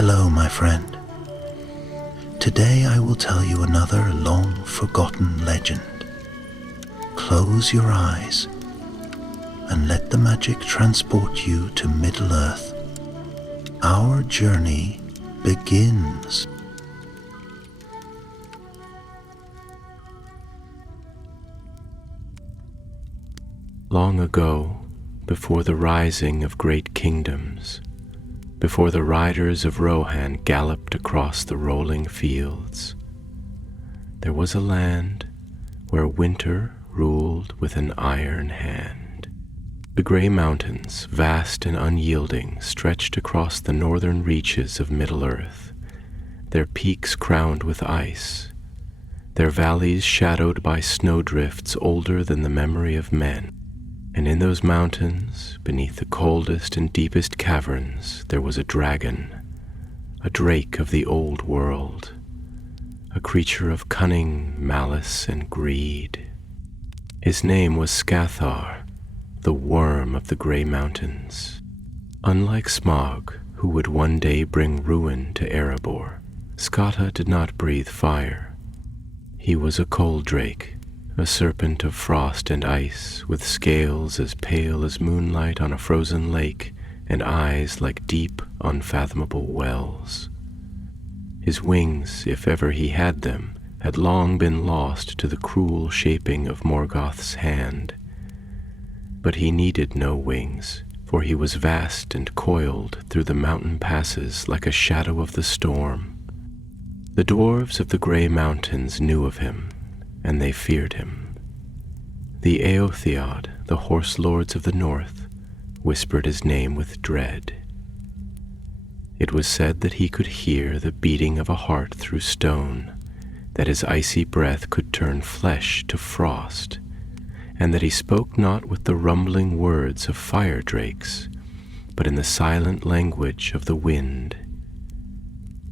Hello, my friend. Today I will tell you another long-forgotten legend. Close your eyes and let the magic transport you to Middle-earth. Our journey begins. Long ago, before the rising of great kingdoms, before the riders of Rohan galloped across the rolling fields, there was a land where winter ruled with an iron hand. The grey mountains, vast and unyielding, stretched across the northern reaches of Middle-earth, their peaks crowned with ice, their valleys shadowed by snowdrifts older than the memory of men. And in those mountains, beneath the coldest and deepest caverns, there was a dragon, a drake of the old world, a creature of cunning, malice, and greed. His name was Scatha, the worm of the grey mountains. Unlike Smog, who would one day bring ruin to Erebor, Scatha did not breathe fire. He was a cold drake, a serpent of frost and ice, with scales as pale as moonlight on a frozen lake and eyes like deep, unfathomable wells. His wings, if ever he had them, had long been lost to the cruel shaping of Morgoth's hand. But he needed no wings, for he was vast and coiled through the mountain passes like a shadow of the storm. The dwarves of the grey mountains knew of him, and they feared him. The Eotheod, the horse lords of the north, whispered his name with dread. It was said that he could hear the beating of a heart through stone, that his icy breath could turn flesh to frost, and that he spoke not with the rumbling words of fire drakes, but in the silent language of the wind,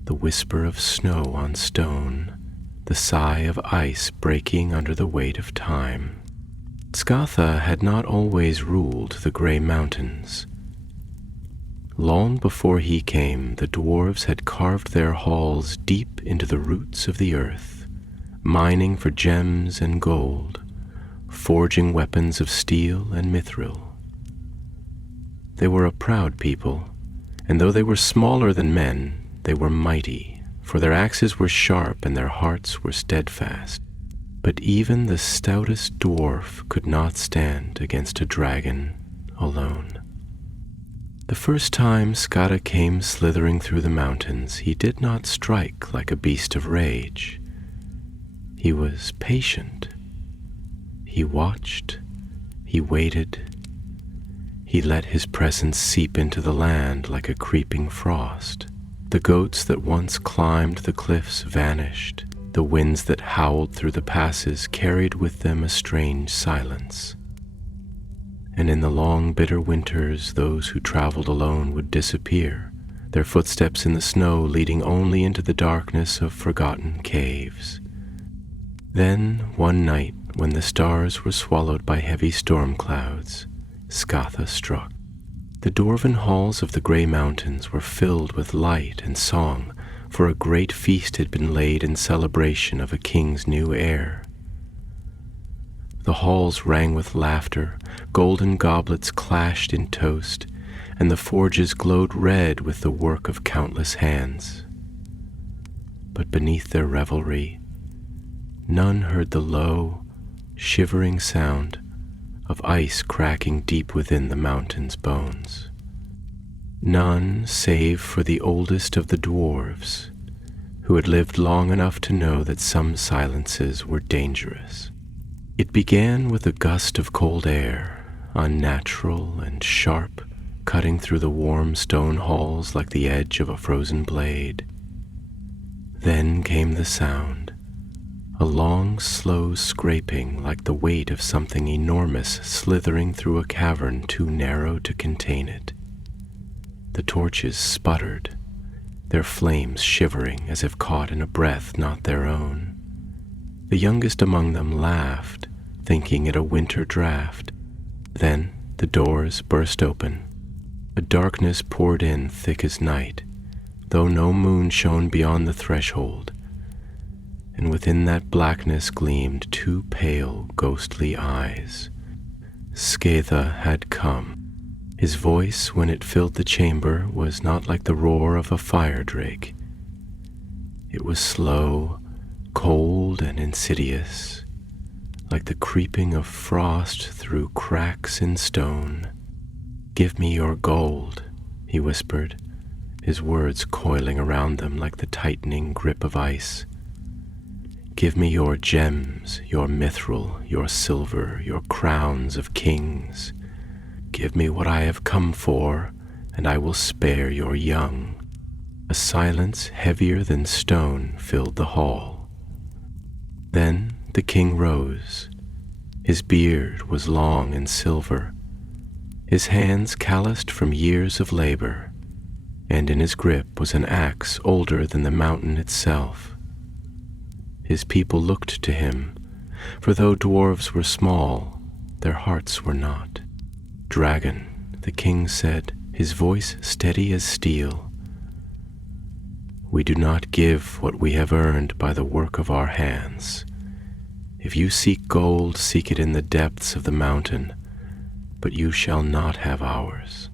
the whisper of snow on stone, the sigh of ice breaking under the weight of time. Scatha had not always ruled the grey mountains. Long before he came, the dwarves had carved their halls deep into the roots of the earth, mining for gems and gold, forging weapons of steel and mithril. They were a proud people, and though they were smaller than men, they were mighty, for their axes were sharp and their hearts were steadfast. But even the stoutest dwarf could not stand against a dragon alone. The first time Scatha came slithering through the mountains, he did not strike like a beast of rage. He was patient. He watched. He waited. He let his presence seep into the land like a creeping frost. The goats that once climbed the cliffs vanished. The winds that howled through the passes carried with them a strange silence. And in the long, bitter winters, those who traveled alone would disappear, their footsteps in the snow leading only into the darkness of forgotten caves. Then, one night, when the stars were swallowed by heavy storm clouds, Scatha struck. The dwarven halls of the grey mountains were filled with light and song, for a great feast had been laid in celebration of a king's new heir. The halls rang with laughter, golden goblets clashed in toast, and the forges glowed red with the work of countless hands. But beneath their revelry, none heard the low, shivering sound of ice cracking deep within the mountain's bones. None save for the oldest of the dwarves, who had lived long enough to know that some silences were dangerous. It began with a gust of cold air, unnatural and sharp, cutting through the warm stone halls like the edge of a frozen blade. Then came the sound, a long, slow scraping like the weight of something enormous slithering through a cavern too narrow to contain it. The torches sputtered, their flames shivering as if caught in a breath not their own. The youngest among them laughed, thinking it a winter draught. Then the doors burst open. A darkness poured in thick as night, though no moon shone beyond the threshold, and within that blackness gleamed two pale, ghostly eyes. Scatha had come. His voice, when it filled the chamber, was not like the roar of a fire drake. It was slow, cold, and insidious, like the creeping of frost through cracks in stone. "Give me your gold," he whispered, his words coiling around them like the tightening grip of ice. "Give me your gems, your mithril, your silver, your crowns of kings. Give me what I have come for, and I will spare your young." A silence heavier than stone filled the hall. Then the king rose. His beard was long and silver, his hands calloused from years of labor, and in his grip was an axe older than the mountain itself. His people looked to him, for though dwarves were small, their hearts were not. "Dragon," the king said, his voice steady as steel, "we do not give what we have earned by the work of our hands. If you seek gold, seek it in the depths of the mountain, but you shall not have ours."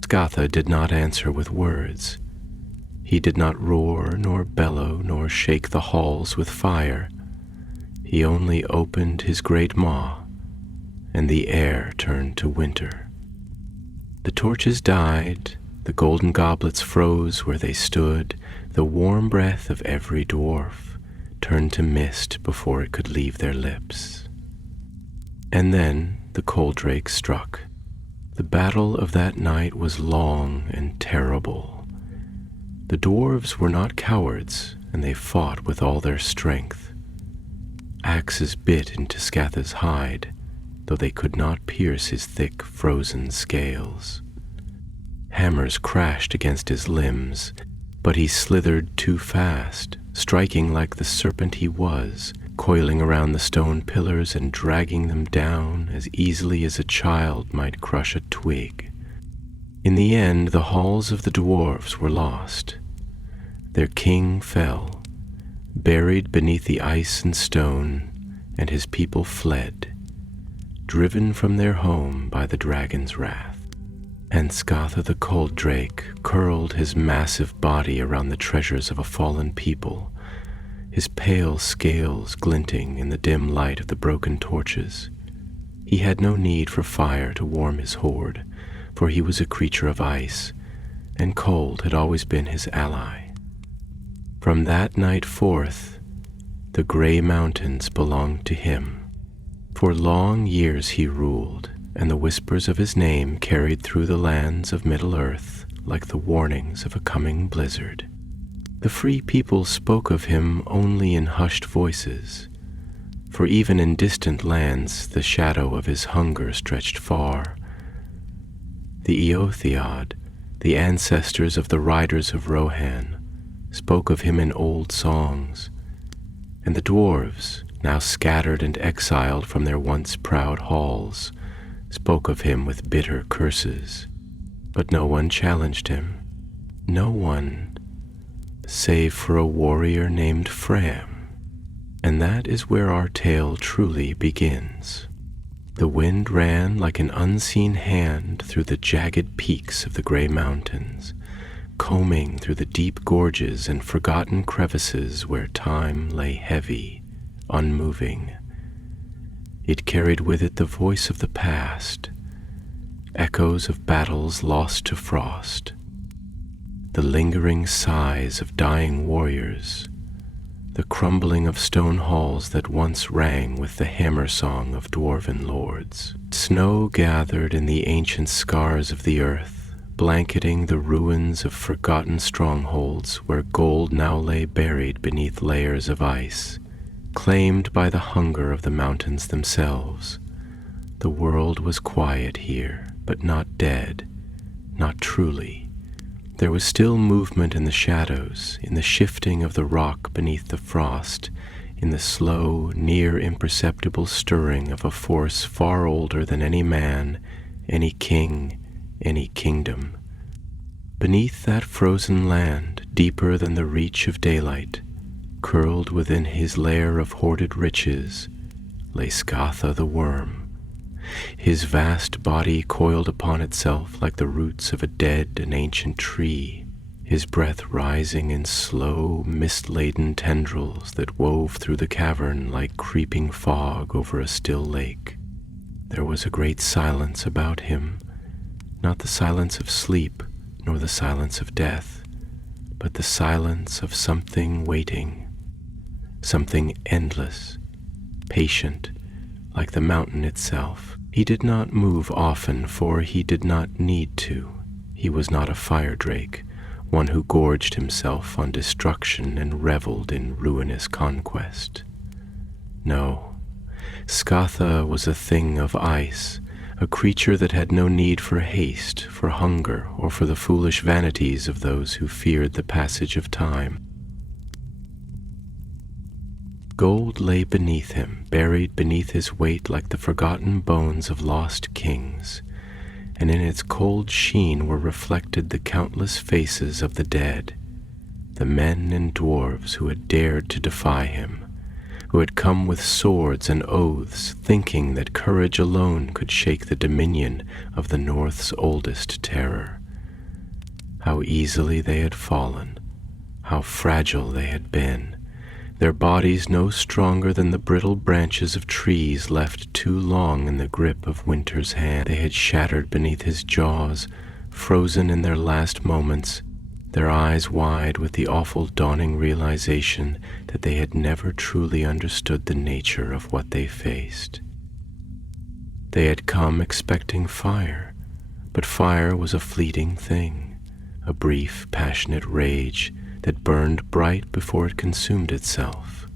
Scatha did not answer with words. He did not roar, nor bellow, nor shake the halls with fire. He only opened his great maw, and the air turned to winter. The torches died, the golden goblets froze where they stood, the warm breath of every dwarf turned to mist before it could leave their lips. And then the Coldrake struck. The battle of that night was long and terrible. The dwarves were not cowards, and they fought with all their strength. Axes bit into Scatha's hide, though they could not pierce his thick, frozen scales. Hammers crashed against his limbs, but he slithered too fast, striking like the serpent he was, coiling around the stone pillars and dragging them down as easily as a child might crush a twig. In the end, the halls of the dwarves were lost. Their king fell, buried beneath the ice and stone, and his people fled, driven from their home by the dragon's wrath. And Scatha the Coldrake curled his massive body around the treasures of a fallen people, his pale scales glinting in the dim light of the broken torches. He had no need for fire to warm his hoard, for he was a creature of ice, and cold had always been his ally. From that night forth, the gray mountains belonged to him. For long years he ruled, and the whispers of his name carried through the lands of Middle-earth like the warnings of a coming blizzard. The free people spoke of him only in hushed voices, for even in distant lands the shadow of his hunger stretched far. The Eothiod, the ancestors of the riders of Rohan, spoke of him in old songs, and the dwarves, now scattered and exiled from their once proud halls, spoke of him with bitter curses. But no one challenged him, no one, save for a warrior named Fram. And that is where our tale truly begins. The wind ran like an unseen hand through the jagged peaks of the gray mountains, combing through the deep gorges and forgotten crevices where time lay heavy, unmoving. It carried with it the voice of the past, echoes of battles lost to frost, the lingering sighs of dying warriors, the crumbling of stone halls that once rang with the hammer song of dwarven lords. Snow gathered in the ancient scars of the earth, blanketing the ruins of forgotten strongholds where gold now lay buried beneath layers of ice, claimed by the hunger of the mountains themselves. The world was quiet here, but not dead, not truly. There was still movement in the shadows, in the shifting of the rock beneath the frost, in the slow, near imperceptible stirring of a force far older than any man, any king, any kingdom. Beneath that frozen land, deeper than the reach of daylight, curled within his lair of hoarded riches, lay Scatha the worm, his vast body coiled upon itself like the roots of a dead and ancient tree, his breath rising in slow, mist-laden tendrils that wove through the cavern like creeping fog over a still lake. There was a great silence about him, not the silence of sleep, nor the silence of death, but the silence of something waiting, something endless, patient, like the mountain itself. He did not move often, for he did not need to. He was not a fire drake, one who gorged himself on destruction and reveled in ruinous conquest. No, Scatha was a thing of ice, a creature that had no need for haste, for hunger, or for the foolish vanities of those who feared the passage of time. Gold lay beneath him, buried beneath his weight like the forgotten bones of lost kings, and in its cold sheen were reflected the countless faces of the dead, the men and dwarves who had dared to defy him, who had come with swords and oaths, thinking that courage alone could shake the dominion of the North's oldest terror. How easily they had fallen, how fragile they had been, their bodies no stronger than the brittle branches of trees left too long in the grip of winter's hand. They had shattered beneath his jaws, frozen in their last moments, their eyes wide with the awful dawning realization that they had never truly understood the nature of what they faced. They had come expecting fire, but fire was a fleeting thing, a brief, passionate rage that burned bright before it consumed itself.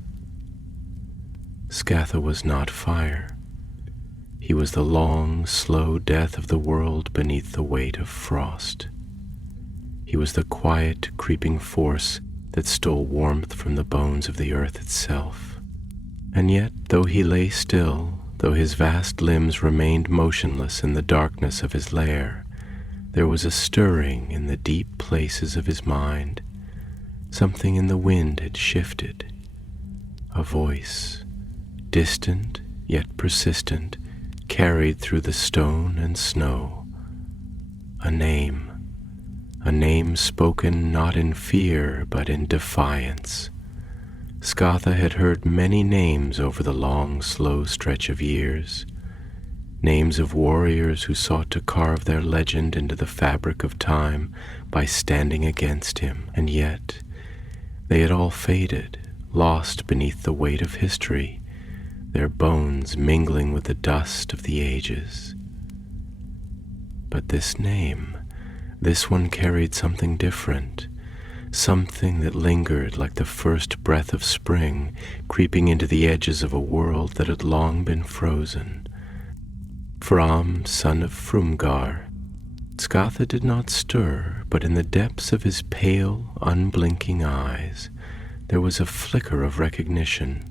Scatha was not fire. He was the long, slow death of the world beneath the weight of frost. He was the quiet, creeping force that stole warmth from the bones of the earth itself. And yet, though he lay still, though his vast limbs remained motionless in the darkness of his lair, there was a stirring in the deep places of his mind. Something in the wind had shifted. A voice, distant yet persistent, carried through the stone and snow. A name spoken not in fear but in defiance. Scatha had heard many names over the long, slow stretch of years. Names of warriors who sought to carve their legend into the fabric of time by standing against him, and yet they had all faded, lost beneath the weight of history, their bones mingling with the dust of the ages. But this name, this one carried something different, something that lingered like the first breath of spring creeping into the edges of a world that had long been frozen. Fram, son of Frumgar. Scatha did not stir, but in the depths of his pale, unblinking eyes, there was a flicker of recognition,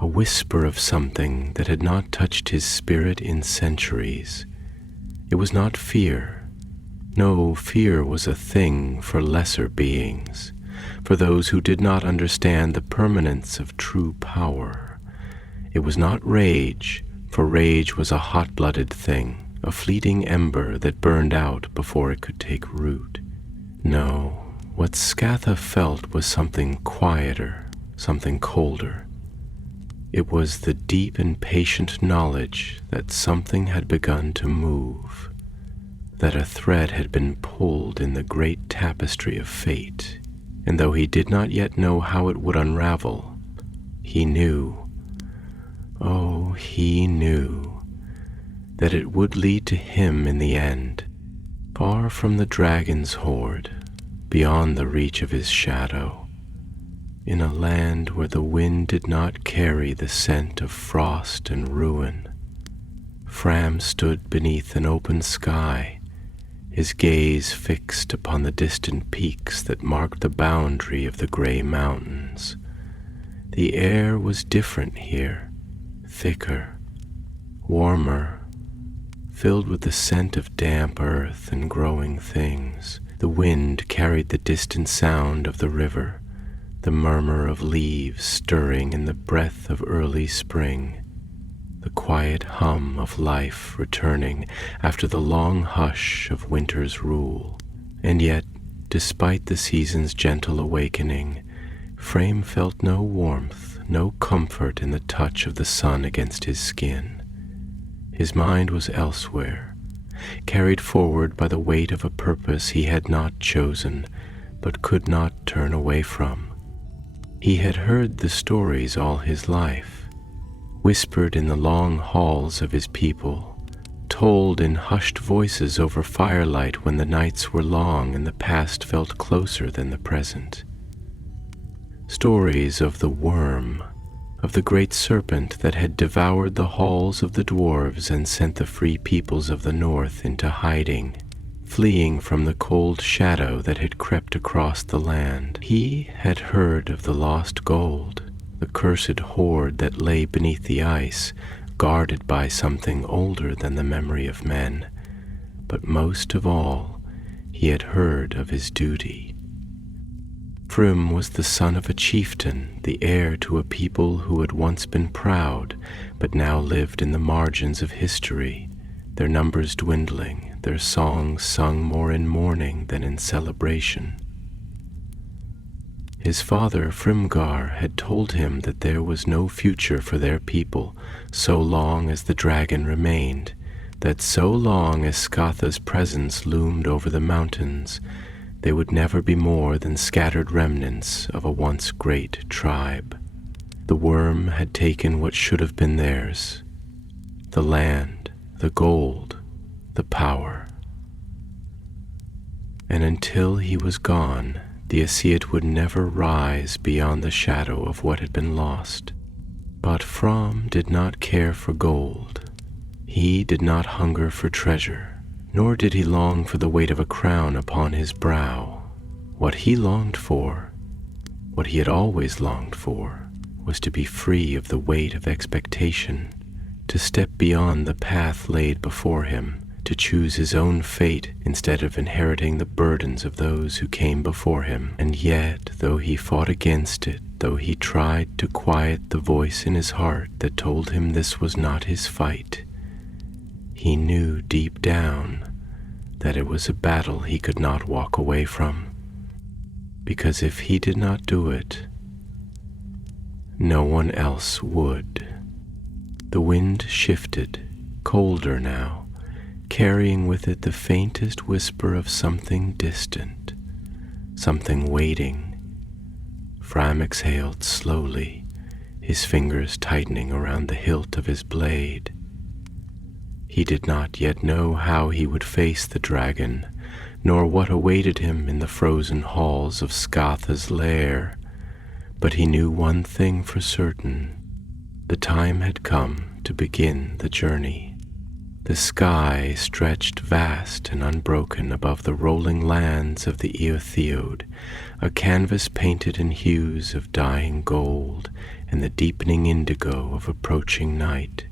a whisper of something that had not touched his spirit in centuries. It was not fear. No, fear was a thing for lesser beings, for those who did not understand the permanence of true power. It was not rage, for rage was a hot-blooded thing, a fleeting ember that burned out before it could take root. No, what Scatha felt was something quieter, something colder. It was the deep and patient knowledge that something had begun to move, that a thread had been pulled in the great tapestry of fate, and though he did not yet know how it would unravel, he knew, oh, he knew, that it would lead to him in the end, far from the dragon's horde, beyond the reach of his shadow, in a land where the wind did not carry the scent of frost and ruin. Fram stood beneath an open sky, his gaze fixed upon the distant peaks that marked the boundary of the gray mountains. The air was different here, thicker, warmer, filled with the scent of damp earth and growing things. The wind carried the distant sound of the river, the murmur of leaves stirring in the breath of early spring, the quiet hum of life returning after the long hush of winter's rule. And yet, despite the season's gentle awakening, Frame felt no warmth, no comfort in the touch of the sun against his skin. His mind was elsewhere, carried forward by the weight of a purpose he had not chosen, but could not turn away from. He had heard the stories all his life, whispered in the long halls of his people, told in hushed voices over firelight when the nights were long and the past felt closer than the present. Stories of the worm, of the great serpent that had devoured the halls of the dwarves and sent the free peoples of the north into hiding, fleeing from the cold shadow that had crept across the land. He had heard of the lost gold, the cursed hoard that lay beneath the ice, guarded by something older than the memory of men. But most of all, he had heard of his duty. Frym was the son of a chieftain, the heir to a people who had once been proud, but now lived in the margins of history, their numbers dwindling, their songs sung more in mourning than in celebration. His father, Frimgar, had told him that there was no future for their people so long as the dragon remained, that so long as Scatha's presence loomed over the mountains, they would never be more than scattered remnants of a once great tribe. The worm had taken what should have been theirs: the land, the gold, the power. And until he was gone, the Aesir would never rise beyond the shadow of what had been lost. But Fromm did not care for gold. He did not hunger for treasure, nor did he long for the weight of a crown upon his brow. What he longed for, what he had always longed for, was to be free of the weight of expectation, to step beyond the path laid before him, to choose his own fate instead of inheriting the burdens of those who came before him. And yet, though he fought against it, though he tried to quiet the voice in his heart that told him this was not his fight, he knew deep down that it was a battle he could not walk away from, because if he did not do it, no one else would. The wind shifted, colder now, carrying with it the faintest whisper of something distant, something waiting. Fram exhaled slowly, his fingers tightening around the hilt of his blade. He did not yet know how he would face the dragon, nor what awaited him in the frozen halls of Scatha's lair, but he knew one thing for certain: the time had come to begin the journey. The sky stretched vast and unbroken above the rolling lands of the Eothiod, a canvas painted in hues of dying gold and the deepening indigo of approaching night,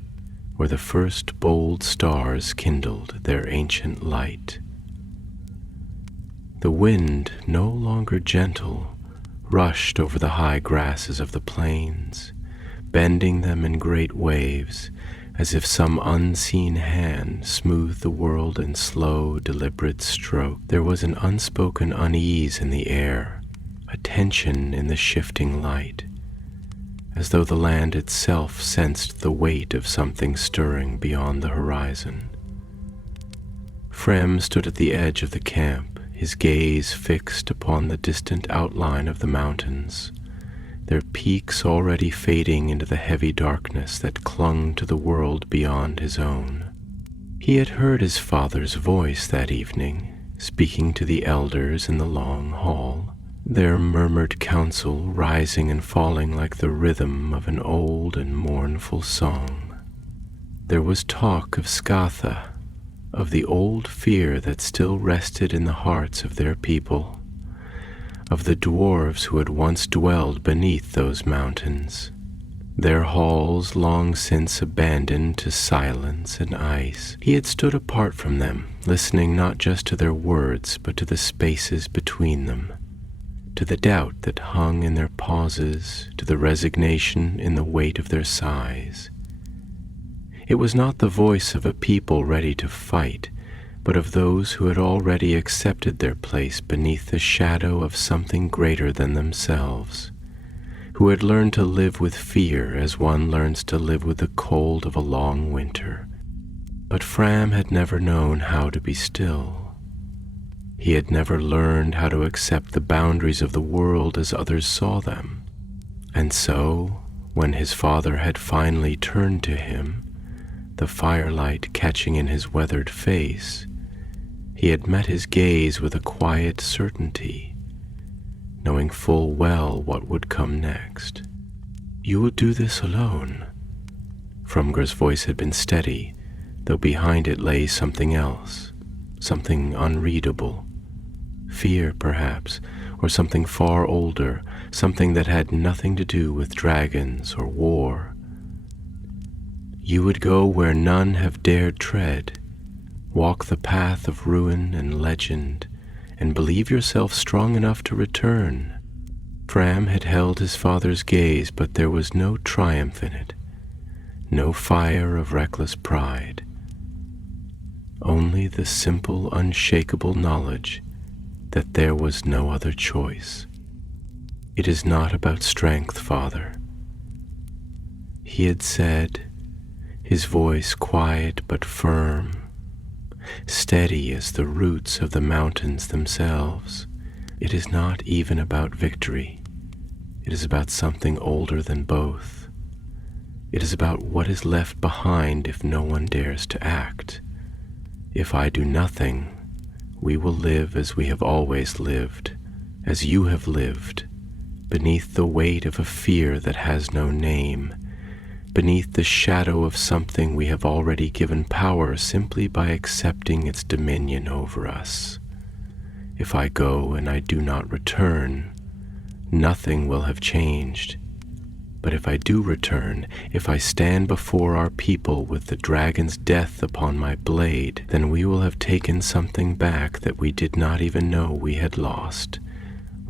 where the first bold stars kindled their ancient light. The wind, no longer gentle, rushed over the high grasses of the plains, bending them in great waves, as if some unseen hand smoothed the world in slow, deliberate stroke. There was an unspoken unease in the air, a tension in the shifting light, as though the land itself sensed the weight of something stirring beyond the horizon. Frem stood at the edge of the camp, his gaze fixed upon the distant outline of the mountains, their peaks already fading into the heavy darkness that clung to the world beyond his own. He had heard his father's voice that evening, speaking to the elders in the long hall, their murmured counsel rising and falling like the rhythm of an old and mournful song. There was talk of Scatha, of the old fear that still rested in the hearts of their people, of the dwarves who had once dwelled beneath those mountains. Their halls long since abandoned to silence and ice, he had stood apart from them, listening not just to their words, but to the spaces between them, to the doubt that hung in their pauses, to the resignation in the weight of their sighs. It was not the voice of a people ready to fight, but of those who had already accepted their place beneath the shadow of something greater than themselves, who had learned to live with fear as one learns to live with the cold of a long winter. But Fram had never known how to be still. He had never learned how to accept the boundaries of the world as others saw them. And so, when his father had finally turned to him, the firelight catching in his weathered face, he had met his gaze with a quiet certainty, knowing full well what would come next. "You will do this alone." Frumgar's voice had been steady, though behind it lay something else, something unreadable. Fear, perhaps, or something far older, something that had nothing to do with dragons or war. "You would go where none have dared tread, walk the path of ruin and legend, and believe yourself strong enough to return." Fram had held his father's gaze, but there was no triumph in it, no fire of reckless pride, only the simple, unshakable knowledge that there was no other choice. "It is not about strength, Father," he had said, his voice quiet but firm, steady as the roots of the mountains themselves. "It is not even about victory. It is about something older than both. It is about what is left behind if no one dares to act. If I do nothing, we will live as we have always lived, as you have lived, beneath the weight of a fear that has no name, beneath the shadow of something we have already given power simply by accepting its dominion over us. If I go and I do not return, nothing will have changed. But if I do return, if I stand before our people with the dragon's death upon my blade, then we will have taken something back that we did not even know we had lost.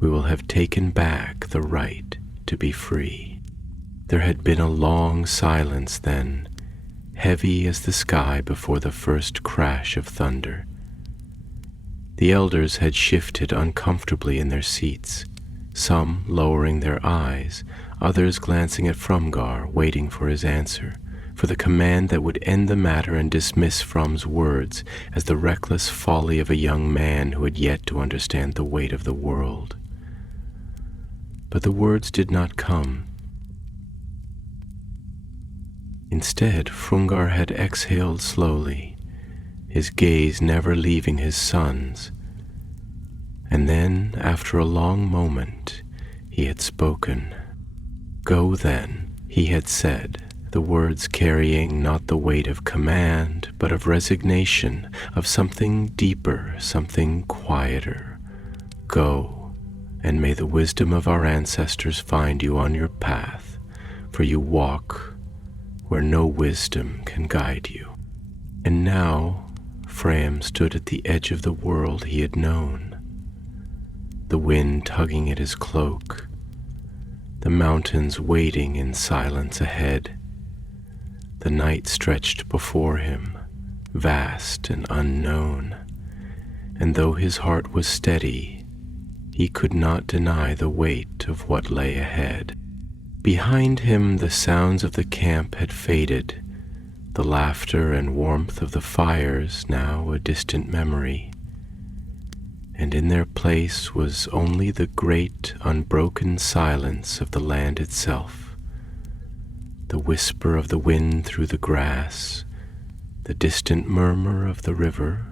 We will have taken back the right to be free." There had been a long silence then, heavy as the sky before the first crash of thunder. The elders had shifted uncomfortably in their seats, some lowering their eyes, others glancing at Frumgar, waiting for his answer, for the command that would end the matter and dismiss Frum's words as the reckless folly of a young man who had yet to understand the weight of the world. But the words did not come. Instead, Frumgar had exhaled slowly, his gaze never leaving his son's. And then, after a long moment, he had spoken. "Go then," he had said, the words carrying not the weight of command, but of resignation, of something deeper, something quieter. "Go, and may the wisdom of our ancestors find you on your path, for you walk where no wisdom can guide you." And now Fram stood at the edge of the world he had known, the wind tugging at his cloak, the mountains waiting in silence ahead. The night stretched before him, vast and unknown, and though his heart was steady, he could not deny the weight of what lay ahead. Behind him the sounds of the camp had faded, the laughter and warmth of the fires now a distant memory, and in their place was only the great unbroken silence of the land itself, the whisper of the wind through the grass, the distant murmur of the river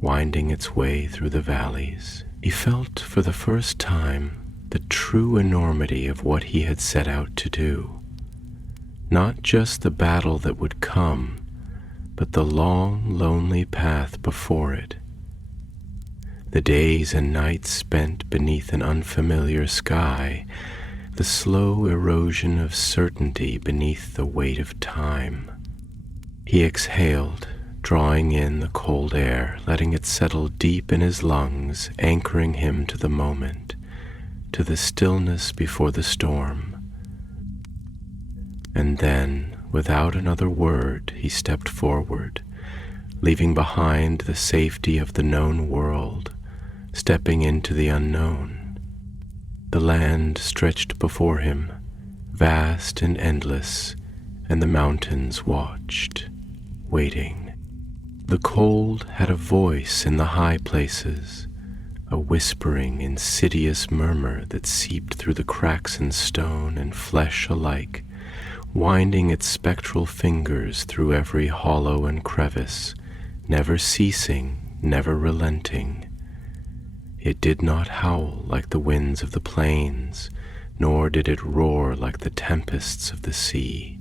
winding its way through the valleys. He felt for the first time the true enormity of what he had set out to do. Not just the battle that would come, but the long, lonely path before it. The days and nights spent beneath an unfamiliar sky, the slow erosion of certainty beneath the weight of time. He exhaled, drawing in the cold air, letting it settle deep in his lungs, anchoring him to the moment, to the stillness before the storm. And then, without another word, he stepped forward, leaving behind the safety of the known world, stepping into the unknown. The land stretched before him, vast and endless, and the mountains watched, waiting. The cold had a voice in the high places, a whispering, insidious murmur that seeped through the cracks in stone and flesh alike, winding its spectral fingers through every hollow and crevice, never ceasing, never relenting. It did not howl like the winds of the plains, nor did it roar like the tempests of the sea.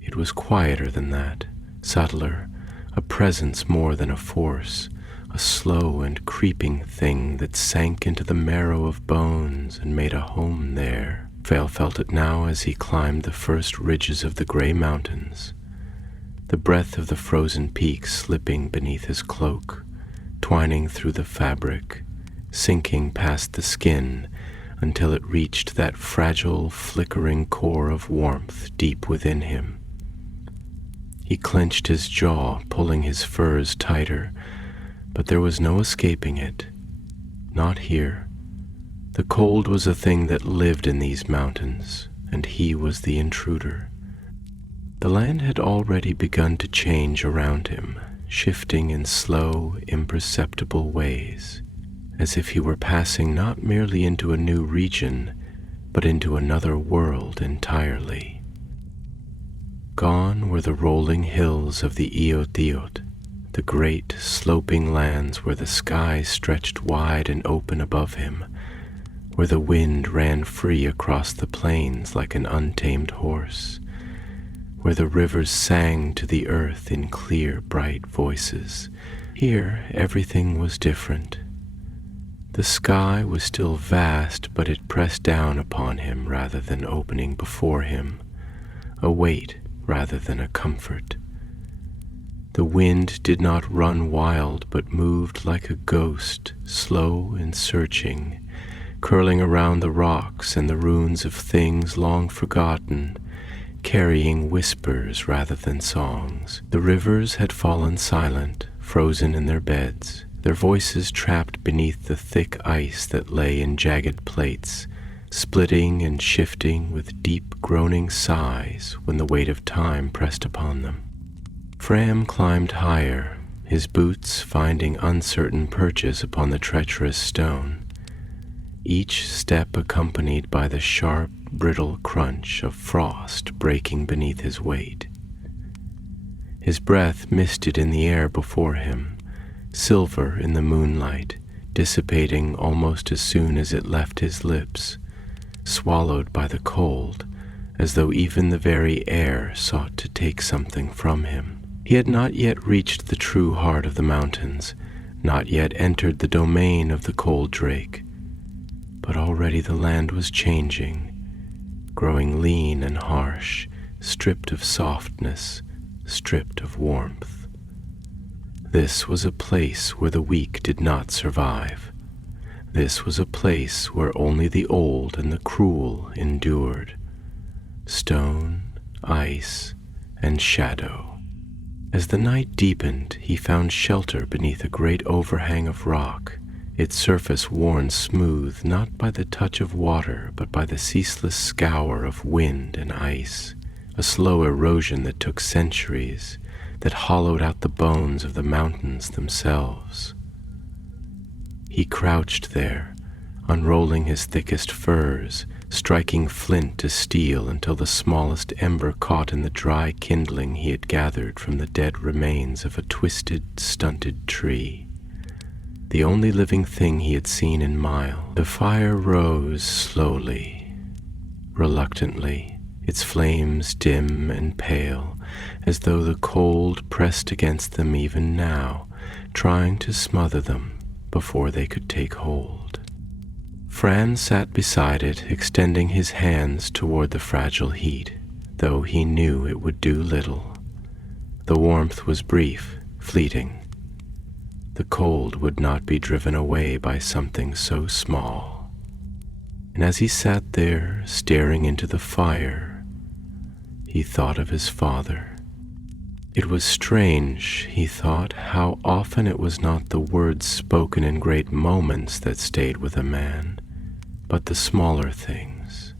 It was quieter than that, subtler, a presence more than a force, a slow and creeping thing that sank into the marrow of bones and made a home there. Vale felt it now as he climbed the first ridges of the gray mountains, the breath of the frozen peaks slipping beneath his cloak, twining through the fabric, sinking past the skin until it reached that fragile, flickering core of warmth deep within him. He clenched his jaw, pulling his furs tighter, but there was no escaping it. Not here. The cold was a thing that lived in these mountains, and he was the intruder. The land had already begun to change around him, shifting in slow, imperceptible ways, as if he were passing not merely into a new region, but into another world entirely. Gone were the rolling hills of the Eotiot, the great sloping lands where the sky stretched wide and open above him, where the wind ran free across the plains like an untamed horse, where the rivers sang to the earth in clear, bright voices. Here, everything was different. The sky was still vast, but it pressed down upon him rather than opening before him, a weight rather than a comfort. The wind did not run wild, but moved like a ghost, slow and searching, curling around the rocks and the ruins of things long forgotten, carrying whispers rather than songs. The rivers had fallen silent, frozen in their beds, their voices trapped beneath the thick ice that lay in jagged plates, splitting and shifting with deep groaning sighs when the weight of time pressed upon them. Fram climbed higher, his boots finding uncertain perches upon the treacherous stone, each step accompanied by the sharp, brittle crunch of frost breaking beneath his weight. His breath misted in the air before him, silver in the moonlight, dissipating almost as soon as it left his lips, swallowed by the cold, as though even the very air sought to take something from him. He had not yet reached the true heart of the mountains, not yet entered the domain of the cold drake, but already the land was changing, growing lean and harsh, stripped of softness, stripped of warmth. This was a place where the weak did not survive. This was a place where only the old and the cruel endured. Stone, ice, and shadow. As the night deepened, he found shelter beneath a great overhang of rock, its surface worn smooth not by the touch of water but by the ceaseless scour of wind and ice, a slow erosion that took centuries, that hollowed out the bones of the mountains themselves. He crouched there, unrolling his thickest furs, striking flint to steel until the smallest ember caught in the dry kindling he had gathered from the dead remains of a twisted, stunted tree, the only living thing he had seen in miles. The fire rose slowly, reluctantly, its flames dim and pale, as though the cold pressed against them even now, trying to smother them before they could take hold. Fran sat beside it, extending his hands toward the fragile heat, though he knew it would do little. The warmth was brief, fleeting. The cold would not be driven away by something so small. And as he sat there, staring into the fire, he thought of his father. It was strange, he thought, how often it was not the words spoken in great moments that stayed with a man, but the smaller things.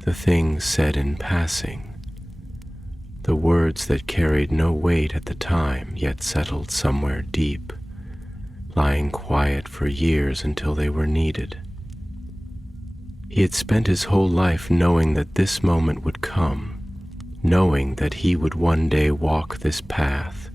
The things said in passing. The words that carried no weight at the time, yet settled somewhere deep, lying quiet for years until they were needed. He had spent his whole life knowing that this moment would come, knowing that he would one day walk this path,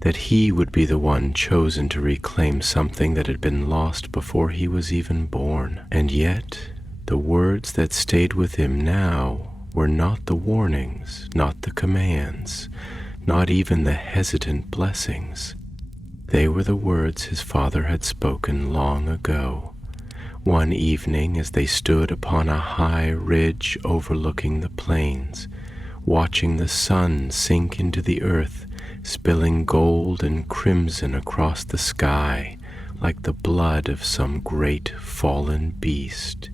that he would be the one chosen to reclaim something that had been lost before he was even born. And yet, the words that stayed with him now were not the warnings, not the commands, not even the hesitant blessings. They were the words his father had spoken long ago, one evening as they stood upon a high ridge overlooking the plains, watching the sun sink into the earth, spilling gold and crimson across the sky like the blood of some great fallen beast.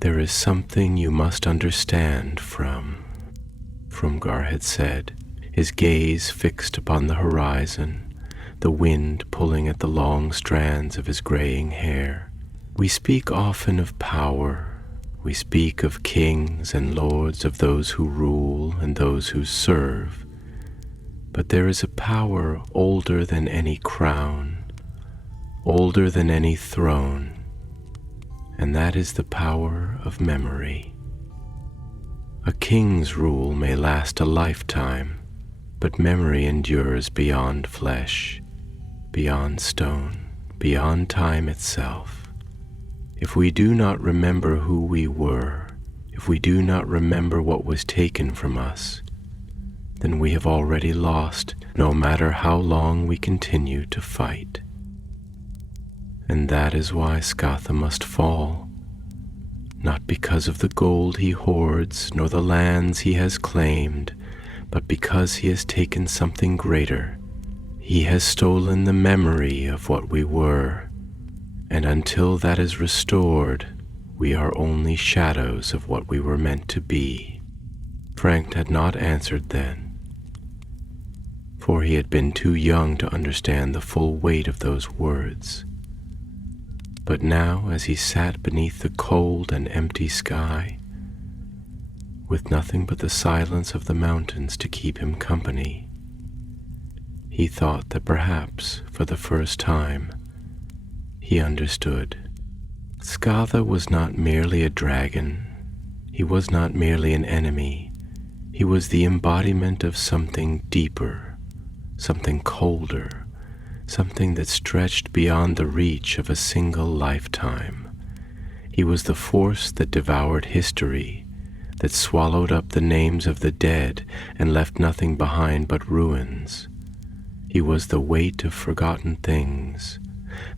"There is something you must understand, Frumgar had said, his gaze fixed upon the horizon, the wind pulling at the long strands of his graying hair. "We speak often of power. We speak of kings and lords, of those who rule and those who serve. But there is a power older than any crown, older than any throne, and that is the power of memory. A king's rule may last a lifetime, but memory endures beyond flesh, beyond stone, beyond time itself. If we do not remember who we were, if we do not remember what was taken from us, then we have already lost, no matter how long we continue to fight. And that is why Scatha must fall, not because of the gold he hoards, nor the lands he has claimed, but because he has taken something greater. He has stolen the memory of what we were, and until that is restored, we are only shadows of what we were meant to be." Frank had not answered then, for he had been too young to understand the full weight of those words. But now, as he sat beneath the cold and empty sky, with nothing but the silence of the mountains to keep him company, he thought that perhaps, for the first time, he understood. Scatha was not merely a dragon. He was not merely an enemy. He was the embodiment of something deeper, something colder, something that stretched beyond the reach of a single lifetime. He was the force that devoured history, that swallowed up the names of the dead and left nothing behind but ruins. He was the weight of forgotten things,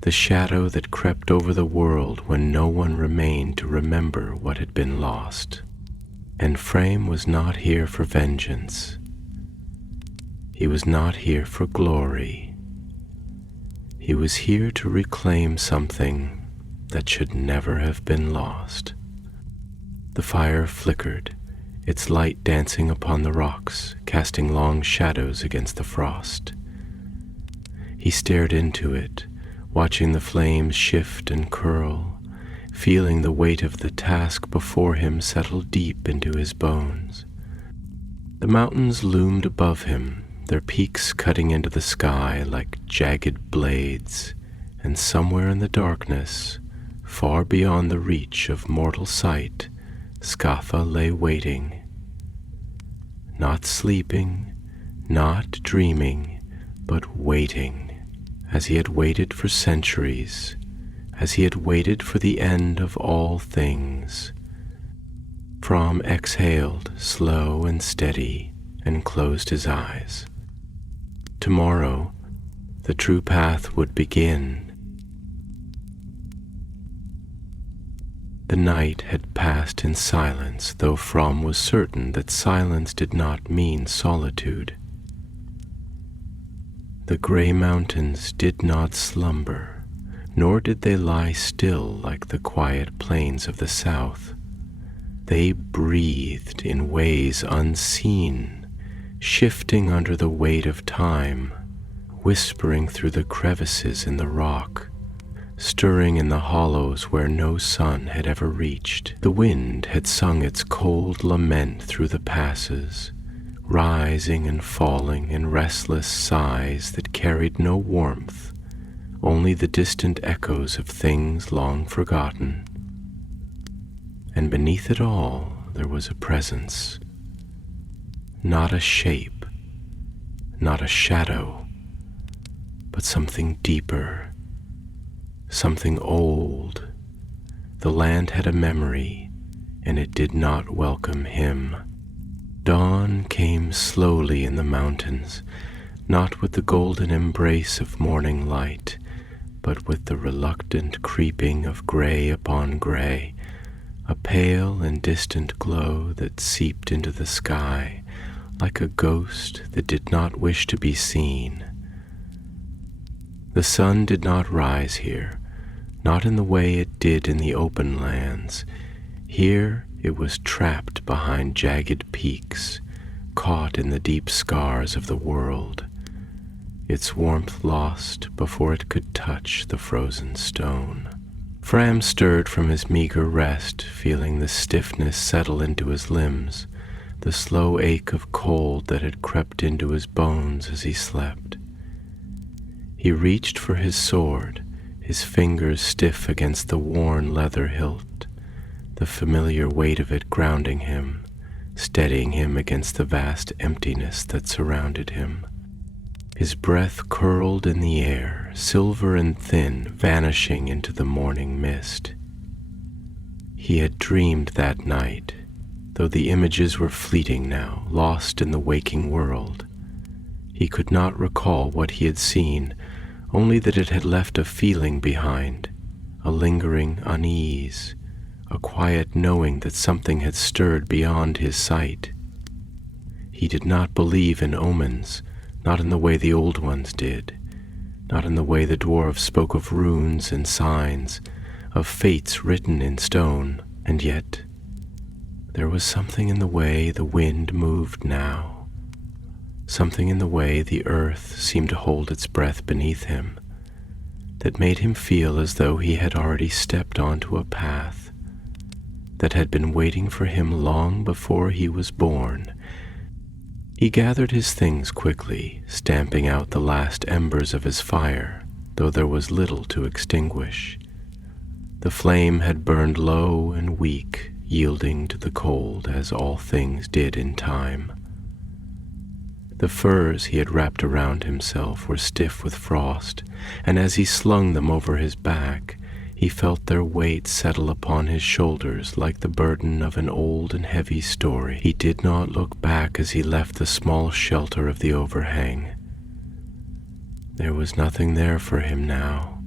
the shadow that crept over the world when no one remained to remember what had been lost. And Frame was not here for vengeance. He was not here for glory. He was here to reclaim something that should never have been lost. The fire flickered, its light dancing upon the rocks, casting long shadows against the frost. He stared into it, watching the flames shift and curl, feeling the weight of the task before him settle deep into his bones. The mountains loomed above him, their peaks cutting into the sky like jagged blades, and somewhere in the darkness, far beyond the reach of mortal sight, Scatha lay waiting. Not sleeping, not dreaming, but waiting, as he had waited for centuries, as he had waited for the end of all things. From exhaled, slow and steady, and closed his eyes. Tomorrow, the true path would begin. The night had passed in silence, though From was certain that silence did not mean solitude. The gray mountains did not slumber, nor did they lie still like the quiet plains of the south. They breathed in ways unseen, shifting under the weight of time, whispering through the crevices in the rock, stirring in the hollows where no sun had ever reached. The wind had sung its cold lament through the passes, rising and falling in restless sighs that carried no warmth, only the distant echoes of things long forgotten. And beneath it all there was a presence, not a shape, not a shadow, but something deeper, something old. The land had a memory, and it did not welcome him. Dawn came slowly in the mountains, not with the golden embrace of morning light, but with the reluctant creeping of gray upon gray, a pale and distant glow that seeped into the sky like a ghost that did not wish to be seen. The sun did not rise here, not in the way it did in the open lands. Here it was trapped behind jagged peaks, caught in the deep scars of the world, its warmth lost before it could touch the frozen stone. Fram stirred from his meager rest, feeling the stiffness settle into his limbs, the slow ache of cold that had crept into his bones as he slept. He reached for his sword, his fingers stiff against the worn leather hilt, the familiar weight of it grounding him, steadying him against the vast emptiness that surrounded him. His breath curled in the air, silver and thin, vanishing into the morning mist. He had dreamed that night, though the images were fleeting now, lost in the waking world. He could not recall what he had seen, only that it had left a feeling behind, a lingering unease, a quiet knowing that something had stirred beyond his sight. He did not believe in omens, not in the way the old ones did, not in the way the dwarves spoke of runes and signs, of fates written in stone, and yet there was something in the way the wind moved now, something in the way the earth seemed to hold its breath beneath him, that made him feel as though he had already stepped onto a path that had been waiting for him long before he was born. He gathered his things quickly, stamping out the last embers of his fire, though there was little to extinguish. The flame had burned low and weak, yielding to the cold as all things did in time. The furs he had wrapped around himself were stiff with frost, and as he slung them over his back, he felt their weight settle upon his shoulders like the burden of an old and heavy story. He did not look back as he left the small shelter of the overhang. There was nothing there for him now,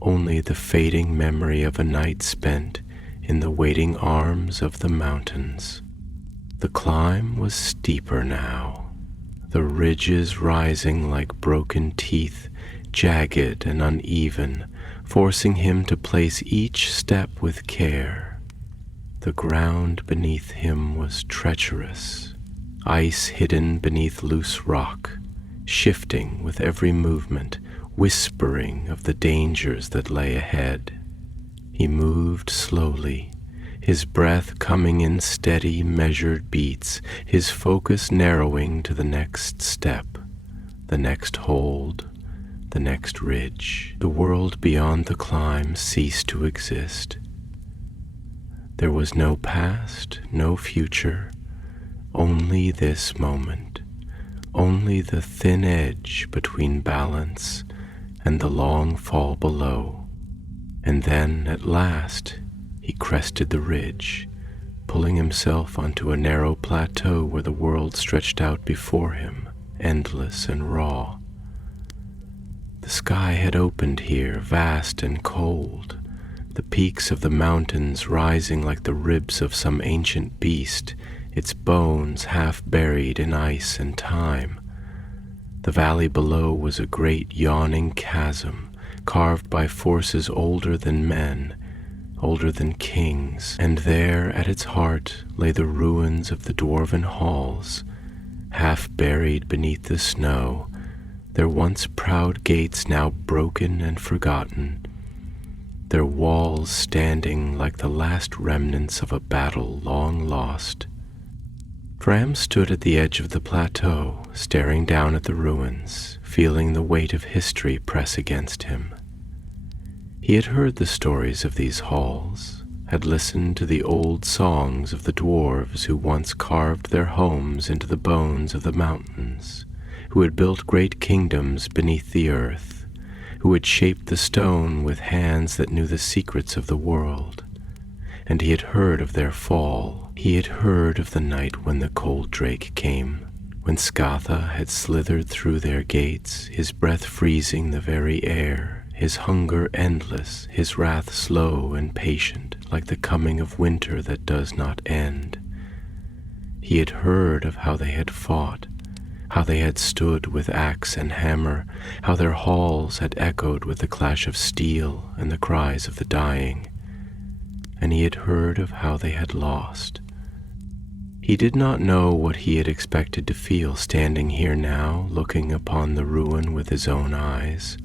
only the fading memory of a night spent in the waiting arms of the mountains. The climb was steeper now, the ridges rising like broken teeth, jagged and uneven, forcing him to place each step with care. The ground beneath him was treacherous, ice hidden beneath loose rock, shifting with every movement, whispering of the dangers that lay ahead. He moved slowly, his breath coming in steady, measured beats, his focus narrowing to the next step, the next hold, the next ridge. The world beyond the climb ceased to exist. There was no past, no future, only this moment, only the thin edge between balance and the long fall below. And then, at last, he crested the ridge, pulling himself onto a narrow plateau where the world stretched out before him, endless and raw. The sky had opened here, vast and cold, the peaks of the mountains rising like the ribs of some ancient beast, its bones half buried in ice and time. The valley below was a great yawning chasm, carved by forces older than men, older than kings, and there at its heart lay the ruins of the dwarven halls, half buried beneath the snow, their once proud gates now broken and forgotten, their walls standing like the last remnants of a battle long lost. Fram stood at the edge of the plateau, staring down at the ruins, feeling the weight of history press against him. He had heard the stories of these halls, had listened to the old songs of the dwarves who once carved their homes into the bones of the mountains, who had built great kingdoms beneath the earth, who had shaped the stone with hands that knew the secrets of the world. And he had heard of their fall. He had heard of the night when the cold drake came, when Scatha had slithered through their gates, his breath freezing the very air, his hunger endless, his wrath slow and patient, like the coming of winter that does not end. He had heard of how they had fought, how they had stood with axe and hammer, how their halls had echoed with the clash of steel and the cries of the dying. And he had heard of how they had lost. He did not know what he had expected to feel standing here now, looking upon the ruin with his own eyes.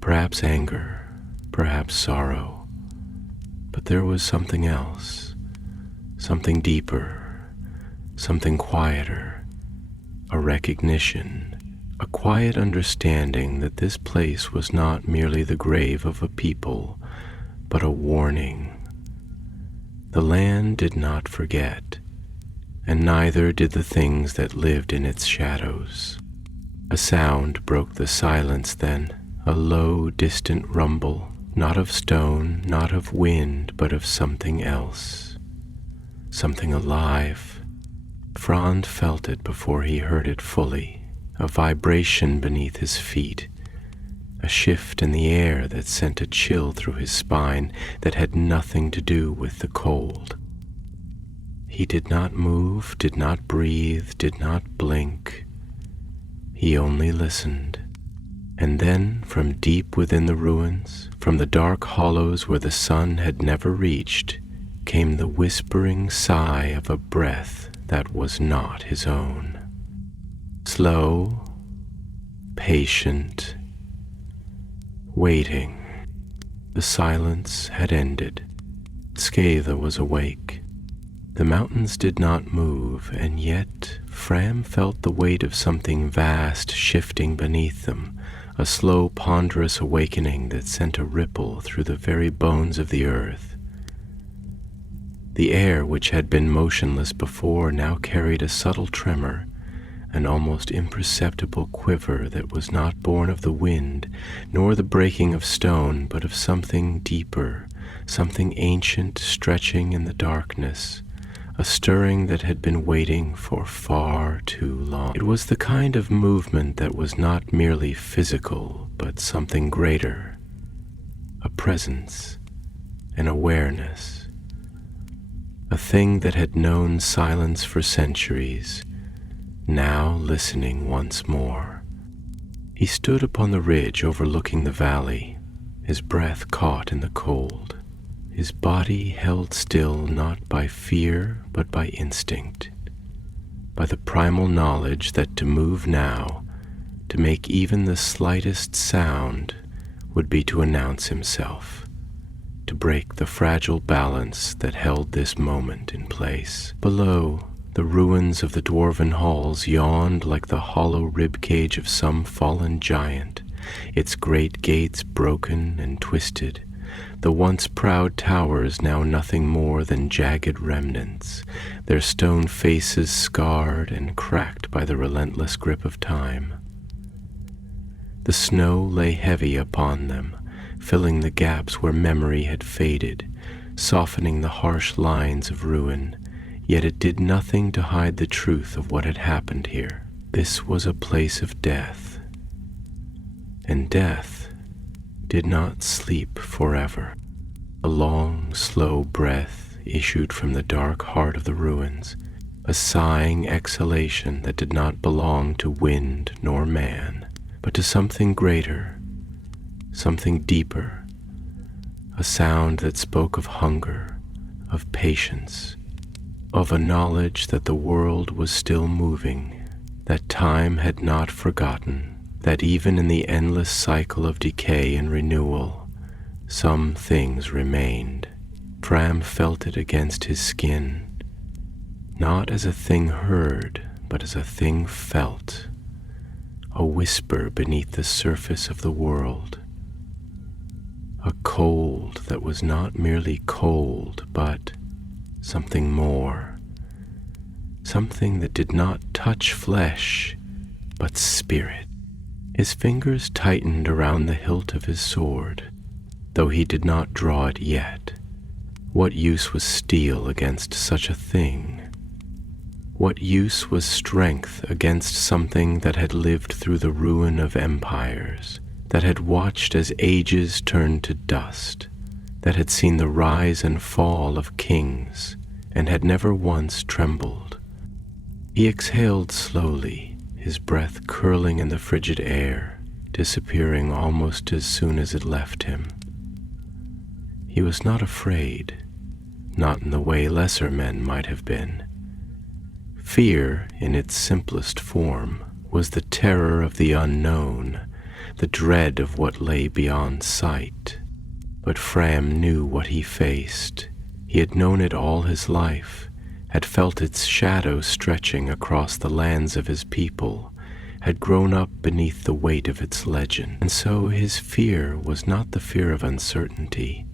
Perhaps anger, perhaps sorrow. But there was something else, something deeper, something quieter, a recognition, a quiet understanding that this place was not merely the grave of a people, but a warning. The land did not forget, and neither did the things that lived in its shadows. A sound broke the silence then, a low, distant rumble, not of stone, not of wind, but of something else, something alive. Frond felt it before he heard it fully, a vibration beneath his feet, a shift in the air that sent a chill through his spine that had nothing to do with the cold. He did not move, did not breathe, did not blink. He only listened. And then, from deep within the ruins, from the dark hollows where the sun had never reached, came the whispering sigh of a breath that was not his own. Slow, patient, waiting. The silence had ended. Scatha was awake. The mountains did not move, and yet Fram felt the weight of something vast shifting beneath them, a slow, ponderous awakening that sent a ripple through the very bones of the earth. The air, which had been motionless before, now carried a subtle tremor, an almost imperceptible quiver that was not born of the wind, nor the breaking of stone, but of something deeper, something ancient stretching in the darkness, a stirring that had been waiting for far too long. It was the kind of movement that was not merely physical, but something greater, a presence, an awareness, a thing that had known silence for centuries, now listening once more. He stood upon the ridge overlooking the valley, his breath caught in the cold, his body held still not by fear but by instinct, by the primal knowledge that to move now, to make even the slightest sound, would be to announce himself, to break the fragile balance that held this moment in place. Below, the ruins of the dwarven halls yawned like the hollow rib-cage of some fallen giant, its great gates broken and twisted, the once proud towers now nothing more than jagged remnants, their stone faces scarred and cracked by the relentless grip of time. The snow lay heavy upon them, filling the gaps where memory had faded, softening the harsh lines of ruin, yet it did nothing to hide the truth of what had happened here. This was a place of death, and death did not sleep forever. A long, slow breath issued from the dark heart of the ruins, a sighing exhalation that did not belong to wind nor man, but to something greater, something deeper, a sound that spoke of hunger, of patience, of a knowledge that the world was still moving, that time had not forgotten, that even in the endless cycle of decay and renewal, some things remained. Fram felt it against his skin, not as a thing heard, but as a thing felt, a whisper beneath the surface of the world, a cold that was not merely cold, but something more, something that did not touch flesh, but spirit. His fingers tightened around the hilt of his sword, though he did not draw it yet. What use was steel against such a thing? What use was strength against something that had lived through the ruin of empires, that had watched as ages turned to dust, that had seen the rise and fall of kings, and had never once trembled? He exhaled slowly, his breath curling in the frigid air, disappearing almost as soon as it left him. He was not afraid, not in the way lesser men might have been. Fear, in its simplest form, was the terror of the unknown, the dread of what lay beyond sight. But Fram knew what he faced. He had known it all his life, had felt its shadow stretching across the lands of his people, had grown up beneath the weight of its legend. And so his fear was not the fear of uncertainty,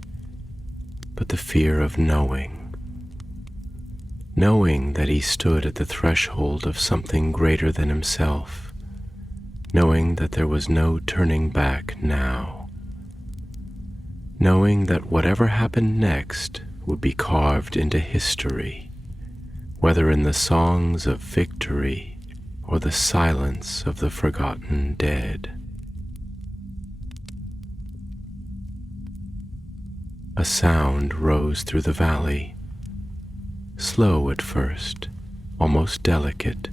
but the fear of knowing. Knowing that he stood at the threshold of something greater than himself, knowing that there was no turning back now, knowing that whatever happened next would be carved into history, whether in the songs of victory or the silence of the forgotten dead. A sound rose through the valley, slow at first, almost delicate,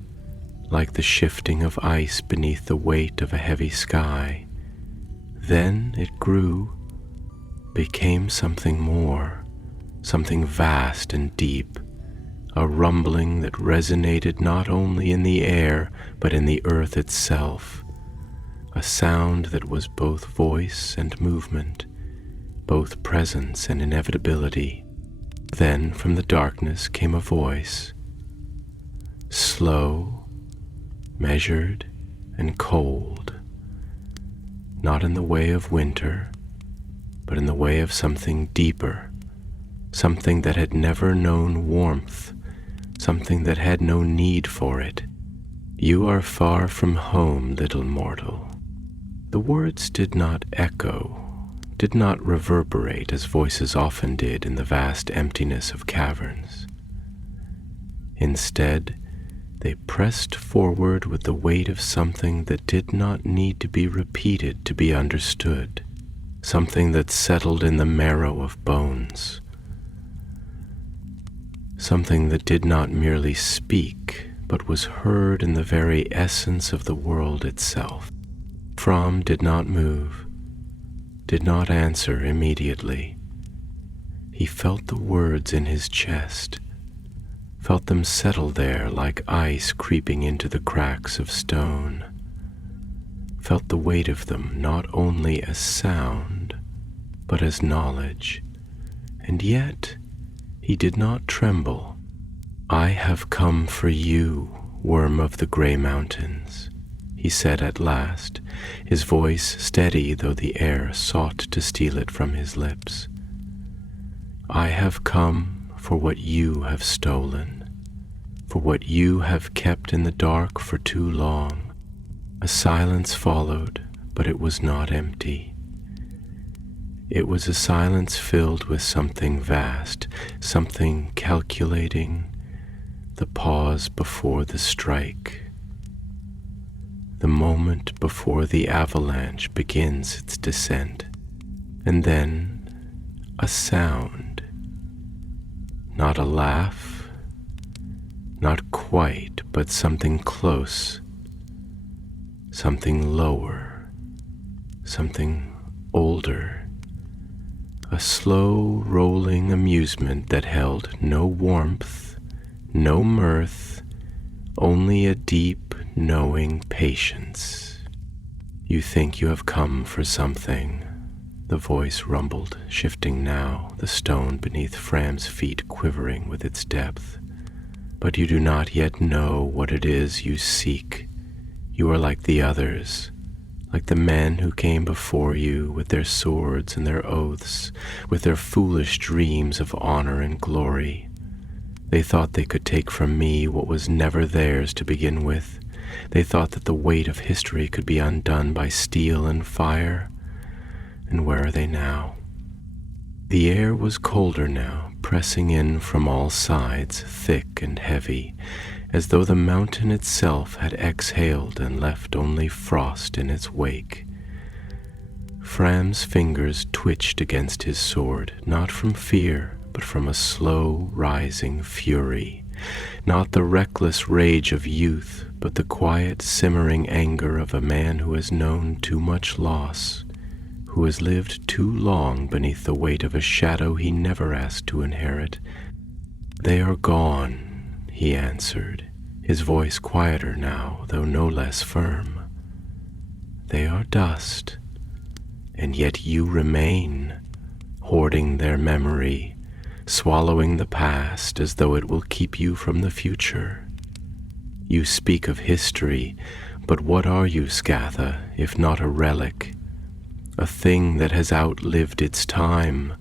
like the shifting of ice beneath the weight of a heavy sky. Then it grew, became something more, something vast and deep, a rumbling that resonated not only in the air but in the earth itself, a sound that was both voice and movement, both presence and inevitability. Then from the darkness came a voice, slow, measured, and cold, not in the way of winter, but in the way of something deeper, something that had never known warmth, something that had no need for it. You are far from home, little mortal. The words did not echo, did not reverberate as voices often did in the vast emptiness of caverns. Instead, they pressed forward with the weight of something that did not need to be repeated to be understood, something that settled in the marrow of bones, something that did not merely speak, but was heard in the very essence of the world itself. Fram did not move, did not answer immediately. He felt the words in his chest, felt them settle there like ice creeping into the cracks of stone, felt the weight of them not only as sound, but as knowledge. And yet he did not tremble. "I have come for you, worm of the gray mountains," he said at last, his voice steady though the air sought to steal it from his lips. "I have come for what you have stolen, for what you have kept in the dark for too long." A silence followed, but it was not empty. It was a silence filled with something vast, something calculating, the pause before the strike, the moment before the avalanche begins its descent. And then a sound, not a laugh, not quite, but something close, something lower, something older, a slow rolling amusement that held no warmth, no mirth, only a deep, knowing patience. You think you have come for something, the voice rumbled, shifting now, the stone beneath Fram's feet quivering with its depth. But you do not yet know what it is you seek. You are like the others, like the men who came before you with their swords and their oaths, with their foolish dreams of honor and glory. They thought they could take from me what was never theirs to begin with. They thought that the weight of history could be undone by steel and fire. And where are they now? The air was colder now, pressing in from all sides, thick and heavy, as though the mountain itself had exhaled and left only frost in its wake. Fram's fingers twitched against his sword, not from fear, but from a slow rising fury, not the reckless rage of youth, but the quiet simmering anger of a man who has known too much loss, who has lived too long beneath the weight of a shadow he never asked to inherit. They are gone, he answered, his voice quieter now, though no less firm. They are dust, and yet you remain, hoarding their memory, swallowing the past as though it will keep you from the future. You speak of history, but what are you, Scatha, if not a relic, a thing that has outlived its time,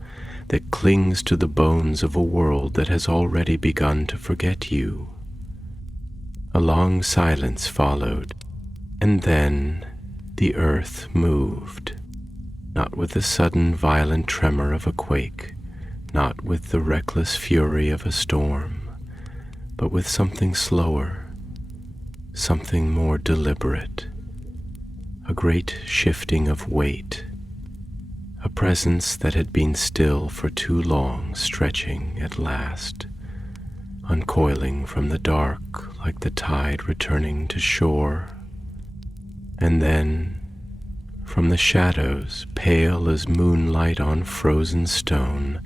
that clings to the bones of a world that has already begun to forget you? A long silence followed, and then the earth moved, not with the sudden violent tremor of a quake, not with the reckless fury of a storm, but with something slower, something more deliberate, a great shifting of weight, a presence that had been still for too long, stretching at last, uncoiling from the dark like the tide returning to shore. And then, from the shadows, pale as moonlight on frozen stone,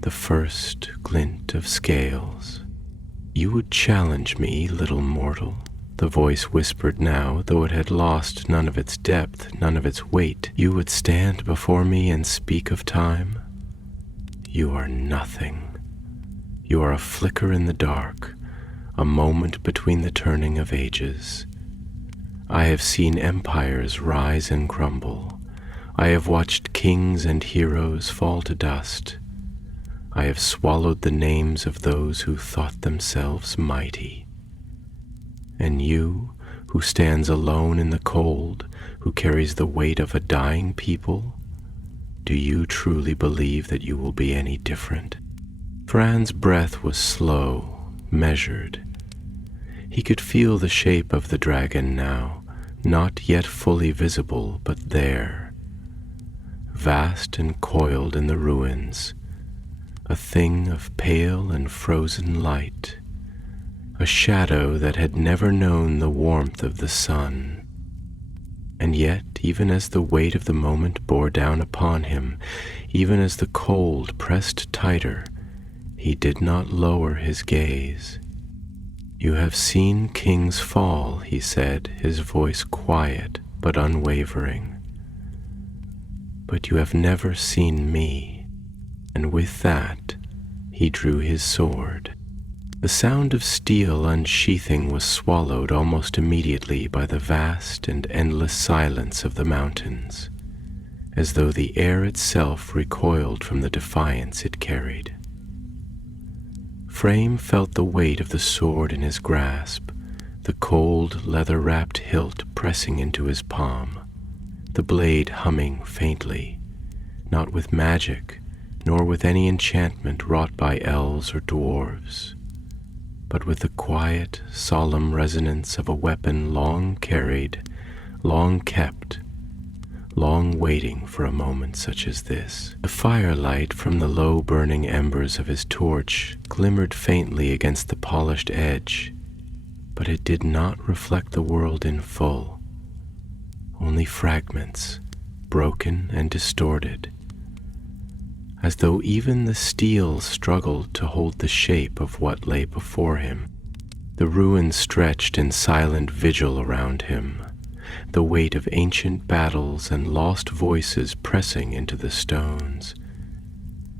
the first glint of scales. You would challenge me, little mortal, the voice whispered now, though it had lost none of its depth, none of its weight. You would stand before me and speak of time? You are nothing. You are a flicker in the dark, a moment between the turning of ages. I have seen empires rise and crumble. I have watched kings and heroes fall to dust. I have swallowed the names of those who thought themselves mighty. And you, who stands alone in the cold, who carries the weight of a dying people, do you truly believe that you will be any different? Fran's breath was slow, measured. He could feel the shape of the dragon now, not yet fully visible, but there, vast and coiled in the ruins, a thing of pale and frozen light, a shadow that had never known the warmth of the sun. And yet, even as the weight of the moment bore down upon him, even as the cold pressed tighter, he did not lower his gaze. You have seen kings fall, he said, his voice quiet but unwavering. But you have never seen me. And with that, he drew his sword. The sound of steel unsheathing was swallowed almost immediately by the vast and endless silence of the mountains, as though the air itself recoiled from the defiance it carried. Frame felt the weight of the sword in his grasp, the cold leather-wrapped hilt pressing into his palm, the blade humming faintly, not with magic, nor with any enchantment wrought by elves or dwarves, but with the quiet, solemn resonance of a weapon long carried, long kept, long waiting for a moment such as this. The firelight from the low burning embers of his torch glimmered faintly against the polished edge, but it did not reflect the world in full, only fragments, broken and distorted, as though even the steel struggled to hold the shape of what lay before him. The ruins stretched in silent vigil around him, the weight of ancient battles and lost voices pressing into the stones.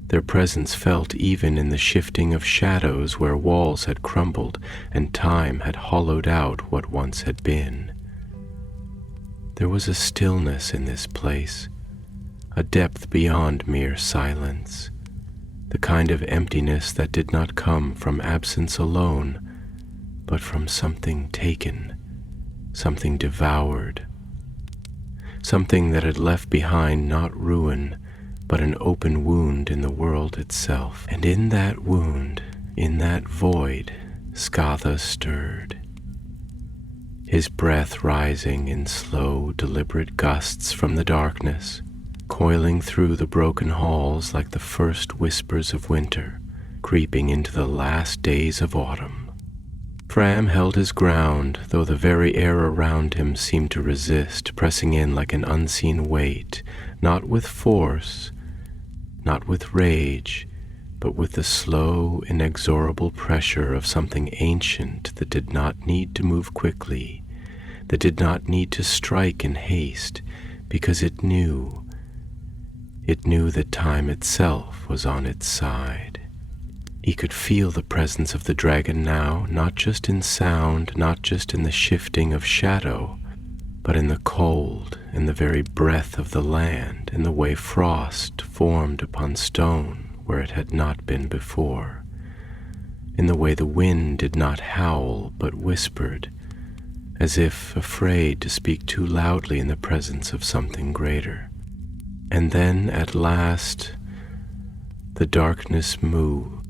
Their presence felt even in the shifting of shadows where walls had crumbled and time had hollowed out what once had been. There was a stillness in this place, a depth beyond mere silence, the kind of emptiness that did not come from absence alone, but from something taken, something devoured, something that had left behind not ruin, but an open wound in the world itself. And in that wound, in that void, Scatha stirred, his breath rising in slow, deliberate gusts from the darkness, coiling through the broken halls like the first whispers of winter, creeping into the last days of autumn. Fram held his ground, though the very air around him seemed to resist, pressing in like an unseen weight, not with force, not with rage, but with the slow, inexorable pressure of something ancient that did not need to move quickly, that did not need to strike in haste, because it knew that time itself was on its side. He could feel the presence of the dragon now, not just in sound, not just in the shifting of shadow, but in the cold, in the very breath of the land, in the way frost formed upon stone where it had not been before, in the way the wind did not howl but whispered, as if afraid to speak too loudly in the presence of something greater. And then, at last, the darkness moved,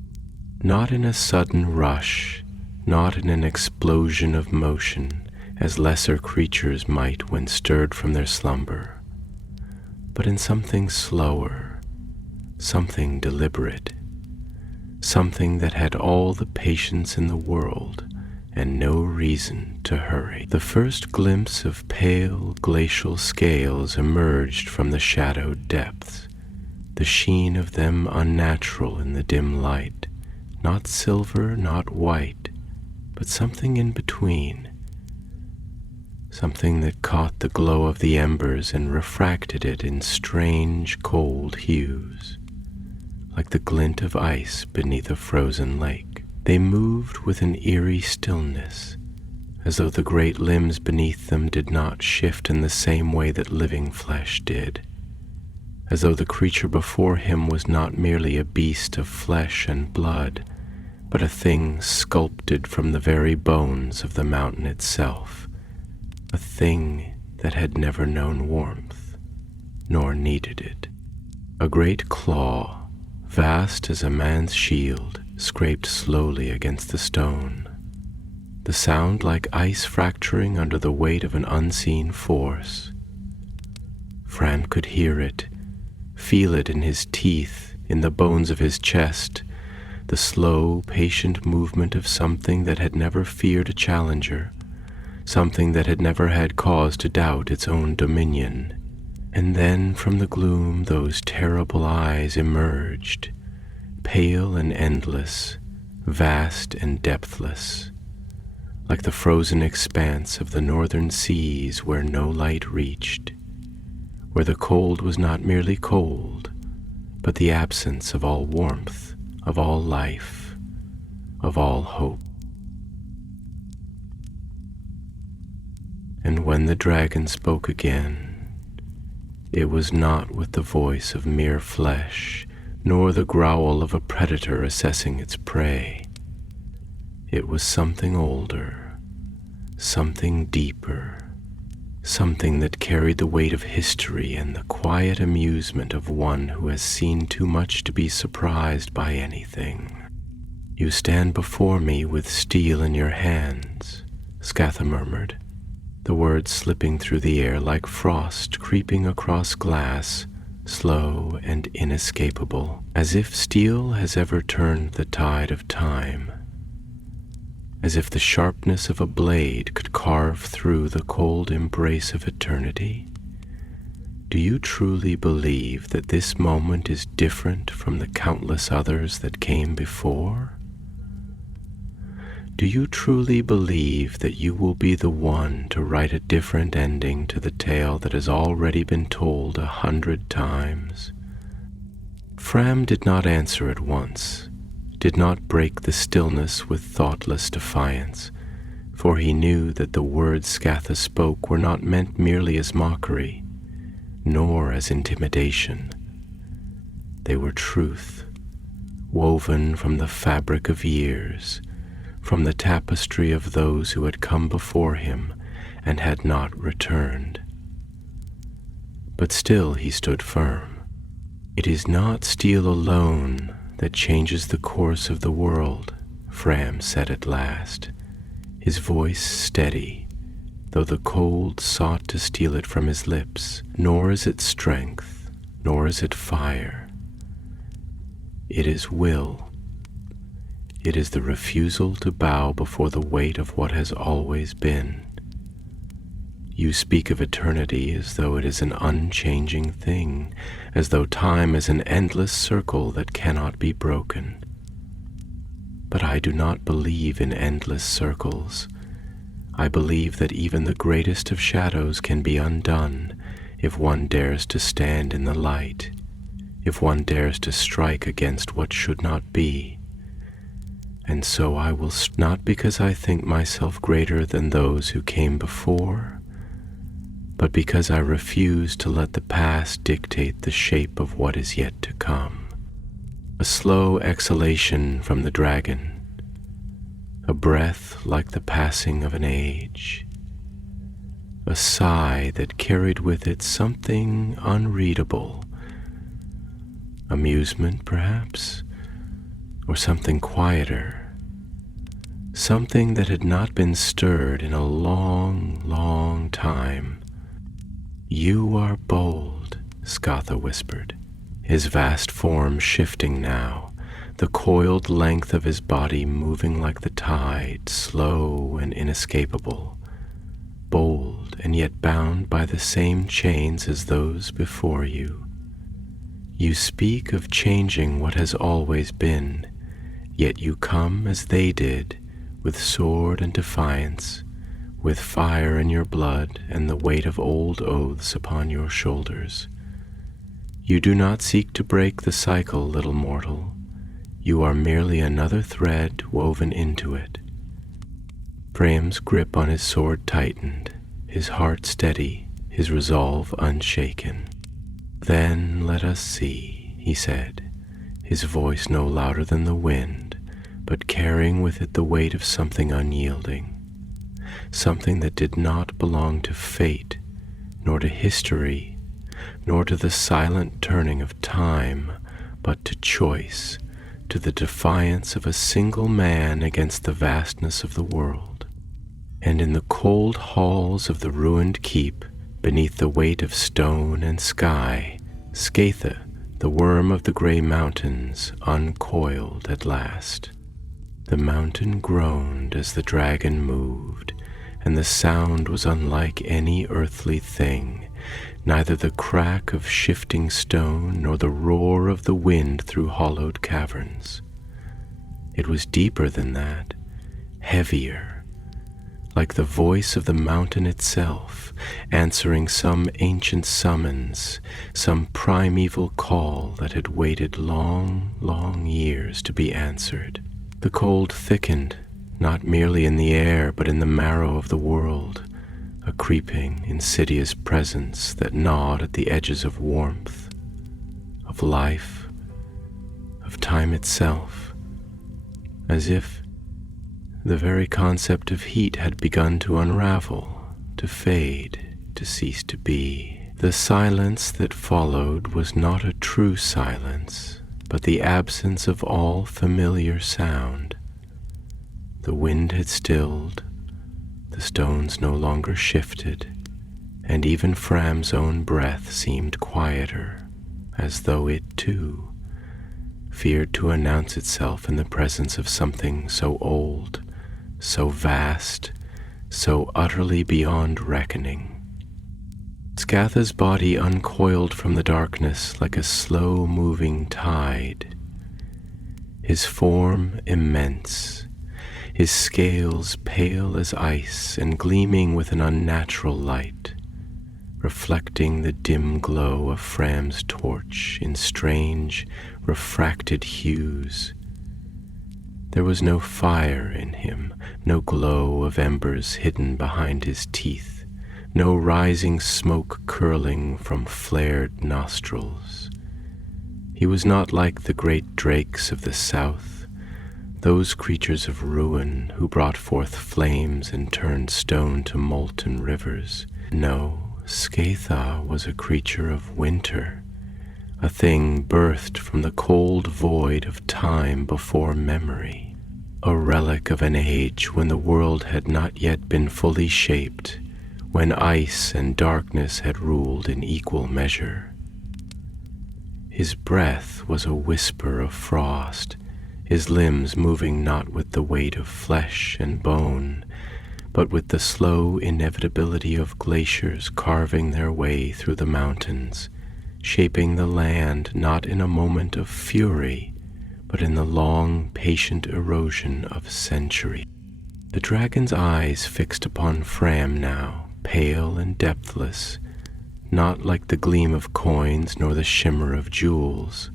not in a sudden rush, not in an explosion of motion, as lesser creatures might when stirred from their slumber, but in something slower, something deliberate, something that had all the patience in the world and no reason to hurry. The first glimpse of pale glacial scales emerged from the shadowed depths, the sheen of them unnatural in the dim light, not silver, not white, but something in between, something that caught the glow of the embers and refracted it in strange, cold hues, like the glint of ice beneath a frozen lake. They moved with an eerie stillness, as though the great limbs beneath them did not shift in the same way that living flesh did, as though the creature before him was not merely a beast of flesh and blood, but a thing sculpted from the very bones of the mountain itself, a thing that had never known warmth, nor needed it. A great claw, vast as a man's shield, scraped slowly against the stone, the sound like ice fracturing under the weight of an unseen force. Fran could hear it, feel it in his teeth, in the bones of his chest, the slow, patient movement of something that had never feared a challenger, something that had never had cause to doubt its own dominion. And then from the gloom those terrible eyes emerged, pale and endless, vast and depthless, like the frozen expanse of the northern seas where no light reached, where the cold was not merely cold, but the absence of all warmth, of all life, of all hope. And when the dragon spoke again, it was not with the voice of mere flesh, nor the growl of a predator assessing its prey. It was something older, something deeper, something that carried the weight of history and the quiet amusement of one who has seen too much to be surprised by anything. "You stand before me with steel in your hands," Scatha murmured. the words slipping through the air like frost creeping across glass, slow and inescapable, as if steel has ever turned the tide of time, as if the sharpness of a blade could carve through the cold embrace of eternity. Do you truly believe that this moment is different from the countless others that came before? Do you truly believe that you will be the one to write a different ending to the tale that has already been told 100 times? Fram did not answer at once, did not break the stillness with thoughtless defiance, for he knew that the words Scatha spoke were not meant merely as mockery, nor as intimidation. They were truth, woven from the fabric of years, from the tapestry of those who had come before him and had not returned. But still he stood firm. It is not steel alone that changes the course of the world, Fram said at last, his voice steady, though the cold sought to steal it from his lips. Nor is it strength, nor is it fire. It is will. It is the refusal to bow before the weight of what has always been. You speak of eternity as though it is an unchanging thing, as though time is an endless circle that cannot be broken. But I do not believe in endless circles. I believe that even the greatest of shadows can be undone if one dares to stand in the light, if one dares to strike against what should not be. And so I will, not because I think myself greater than those who came before, but because I refuse to let the past dictate the shape of what is yet to come. A slow exhalation from the dragon, a breath like the passing of an age, a sigh that carried with it something unreadable, amusement perhaps, or something quieter, something that had not been stirred in a long, long time. You are bold, Scatha whispered, his vast form shifting now, the coiled length of his body moving like the tide, slow and inescapable, bold and yet bound by the same chains as those before you. You speak of changing what has always been, yet you come as they did, with sword and defiance, with fire in your blood and the weight of old oaths upon your shoulders. You do not seek to break the cycle, little mortal. You are merely another thread woven into it. Fram's grip on his sword tightened, his heart steady, his resolve unshaken. Then let us see, he said, his voice no louder than the wind, but carrying with it the weight of something unyielding, something that did not belong to fate, nor to history, nor to the silent turning of time, but to choice, to the defiance of a single man against the vastness of the world. And in the cold halls of the ruined keep, beneath the weight of stone and sky, Scatha, the worm of the gray mountains, uncoiled at last. The mountain groaned as the dragon moved, and the sound was unlike any earthly thing, neither the crack of shifting stone nor the roar of the wind through hollowed caverns. It was deeper than that, heavier, like the voice of the mountain itself, answering some ancient summons, some primeval call that had waited long, long years to be answered. The cold thickened, not merely in the air, but in the marrow of the world, a creeping, insidious presence that gnawed at the edges of warmth, of life, of time itself, as if the very concept of heat had begun to unravel, to fade, to cease to be. The silence that followed was not a true silence, but the absence of all familiar sound. The wind had stilled, The stones no longer shifted, and even Fram's own breath seemed quieter, as though it, too, feared to announce itself in the presence of something so old, so vast, so utterly beyond reckoning. Scatha's body uncoiled from the darkness like a slow-moving tide. His form immense, his scales pale as ice and gleaming with an unnatural light, reflecting the dim glow of Fram's torch in strange, refracted hues. There was no fire in him, no glow of embers hidden behind his teeth, no rising smoke curling from flared nostrils. He was not like the great drakes of the south, those creatures of ruin who brought forth flames and turned stone to molten rivers. No, Scatha was a creature of winter, a thing birthed from the cold void of time before memory, a relic of an age when the world had not yet been fully shaped, when ice and darkness had ruled in equal measure. His breath was a whisper of frost, his limbs moving not with the weight of flesh and bone, but with the slow inevitability of glaciers carving their way through the mountains, shaping the land not in a moment of fury, but in the long, patient erosion of centuries. The dragon's eyes fixed upon Fram now, pale and depthless, not like the gleam of coins nor the shimmer of jewels,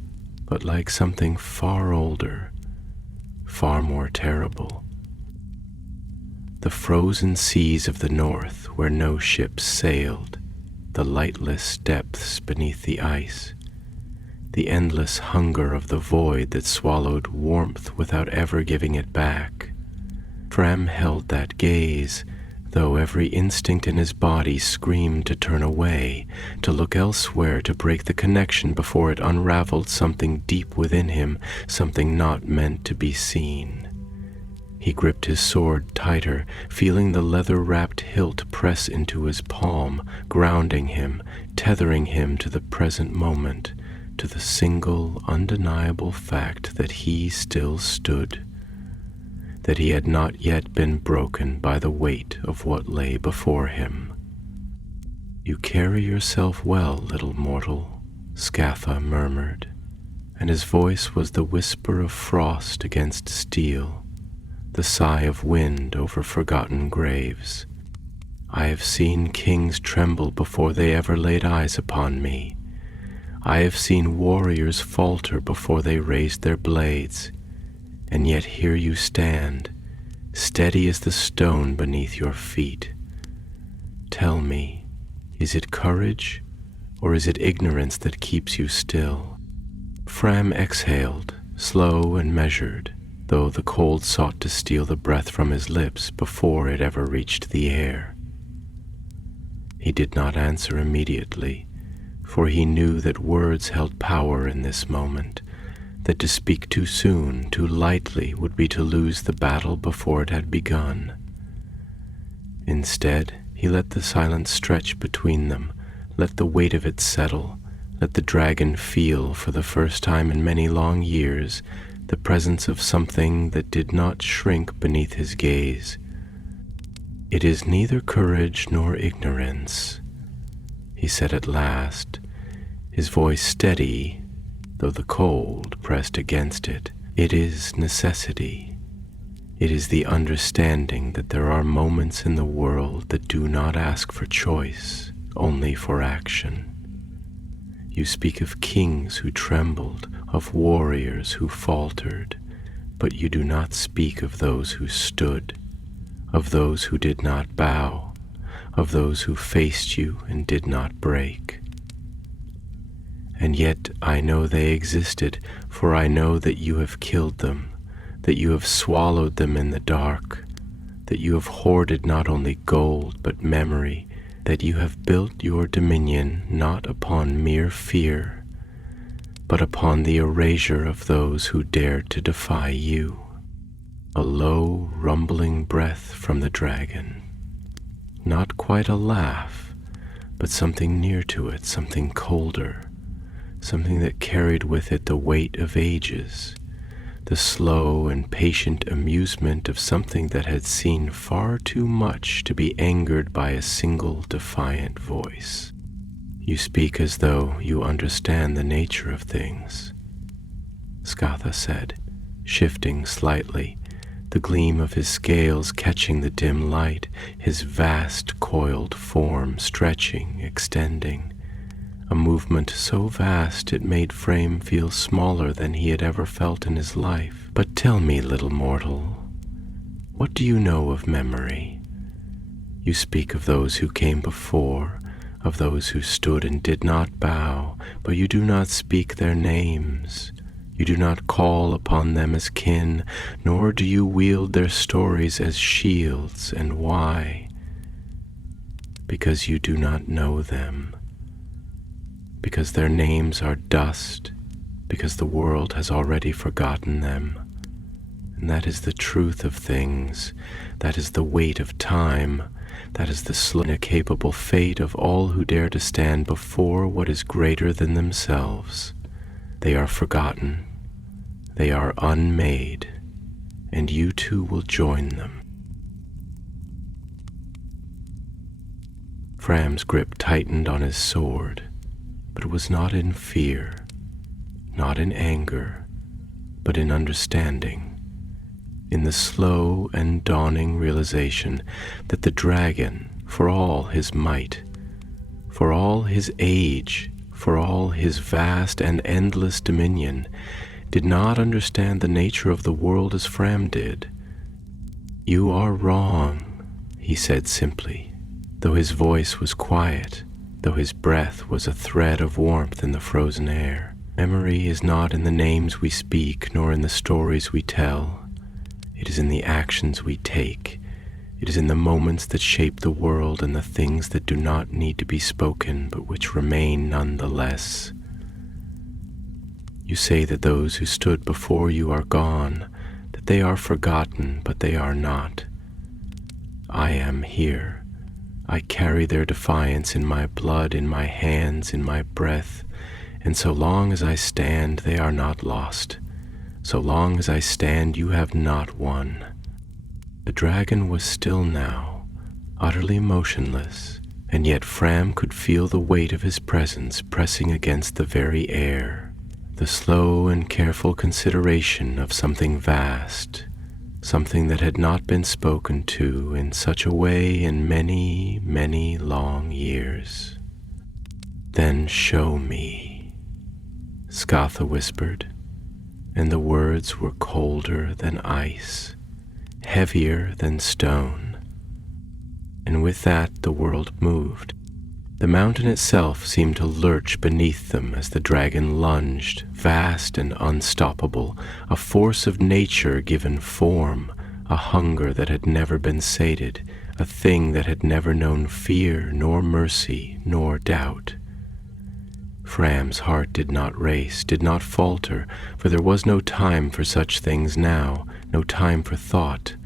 but like something far older, far more terrible. The frozen seas of the north where no ships sailed, the lightless depths beneath the ice, the endless hunger of the void that swallowed warmth without ever giving it back. Fram held that gaze, though every instinct in his body screamed to turn away, to look elsewhere, to break the connection before it unraveled something deep within him, something not meant to be seen. He gripped his sword tighter, feeling the leather-wrapped hilt press into his palm, grounding him, tethering him to the present moment, to the single, undeniable fact that he still stood, that he had not yet been broken by the weight of what lay before him. "You carry yourself well, little mortal," Scatha murmured, and his voice was the whisper of frost against steel, the sigh of wind over forgotten graves. "I have seen kings tremble before they ever laid eyes upon me. I have seen warriors falter before they raised their blades, and yet here you stand, steady as the stone beneath your feet. Tell me, is it courage, or is it ignorance that keeps you still?" Fram exhaled, slow and measured, though the cold sought to steal the breath from his lips before it ever reached the air. He did not answer immediately, for he knew that words held power in this moment, that to speak too soon, too lightly, would be to lose the battle before it had begun. Instead, he let the silence stretch between them, let the weight of it settle, let the dragon feel, for the first time in many long years, the presence of something that did not shrink beneath his gaze. "It is neither courage nor ignorance," he said at last, his voice steady, though the cold pressed against it. "It is necessity. It is the understanding that there are moments in the world that do not ask for choice, only for action. You speak of kings who trembled, of warriors who faltered, but you do not speak of those who stood, of those who did not bow, of those who faced you and did not break. And yet I know they existed, for I know that you have killed them, that you have swallowed them in the dark, that you have hoarded not only gold but memory, that you have built your dominion not upon mere fear, but upon the erasure of those who dared to defy you." A low, rumbling breath from the dragon. Not quite a laugh, but something near to it, something colder, something that carried with it the weight of ages, the slow and patient amusement of something that had seen far too much to be angered by a single defiant voice. You speak as though you understand the nature of things, Scatha said, shifting slightly, the gleam of his scales catching the dim light, his vast coiled form stretching, extending, a movement so vast it made Frame feel smaller than he had ever felt in his life. But tell me, little mortal, what do you know of memory? You speak of those who came before, of those who stood and did not bow, but you do not speak their names. You do not call upon them as kin, nor do you wield their stories as shields. And why? Because you do not know them. Because their names are dust, because the world has already forgotten them. And that is the truth of things, that is the weight of time, that is the slow and incapable fate of all who dare to stand before what is greater than themselves. They are forgotten, they are unmade, and you too will join them. Fram's grip tightened on his sword, but it was not in fear, not in anger, but in understanding, in the slow and dawning realization that the dragon, for all his might, for all his age, for all his vast and endless dominion, did not understand the nature of the world as Fram did. You are wrong, he said simply, though his voice was quiet, though his breath was a thread of warmth in the frozen air. Memory is not in the names we speak, nor in the stories we tell. It is in the actions we take. It is in the moments that shape the world and the things that do not need to be spoken, but which remain nonetheless. You say that those who stood before you are gone, that they are forgotten, but they are not. I am here. I carry their defiance in my blood, in my hands, in my breath, and so long as I stand, they are not lost. So long as I stand, you have not won. The dragon was still now, utterly motionless, and yet Fram could feel the weight of his presence pressing against the very air, the slow and careful consideration of something vast, something that had not been spoken to in such a way in many, many long years. Then show me, Scatha whispered, and the words were colder than ice, heavier than stone. And with that the world moved. The mountain itself seemed to lurch beneath them as the dragon lunged, vast and unstoppable, a force of nature given form, a hunger that had never been sated, a thing that had never known fear, nor mercy, nor doubt. Fram's heart did not race, did not falter, for there was no time for such things now, no time for thought,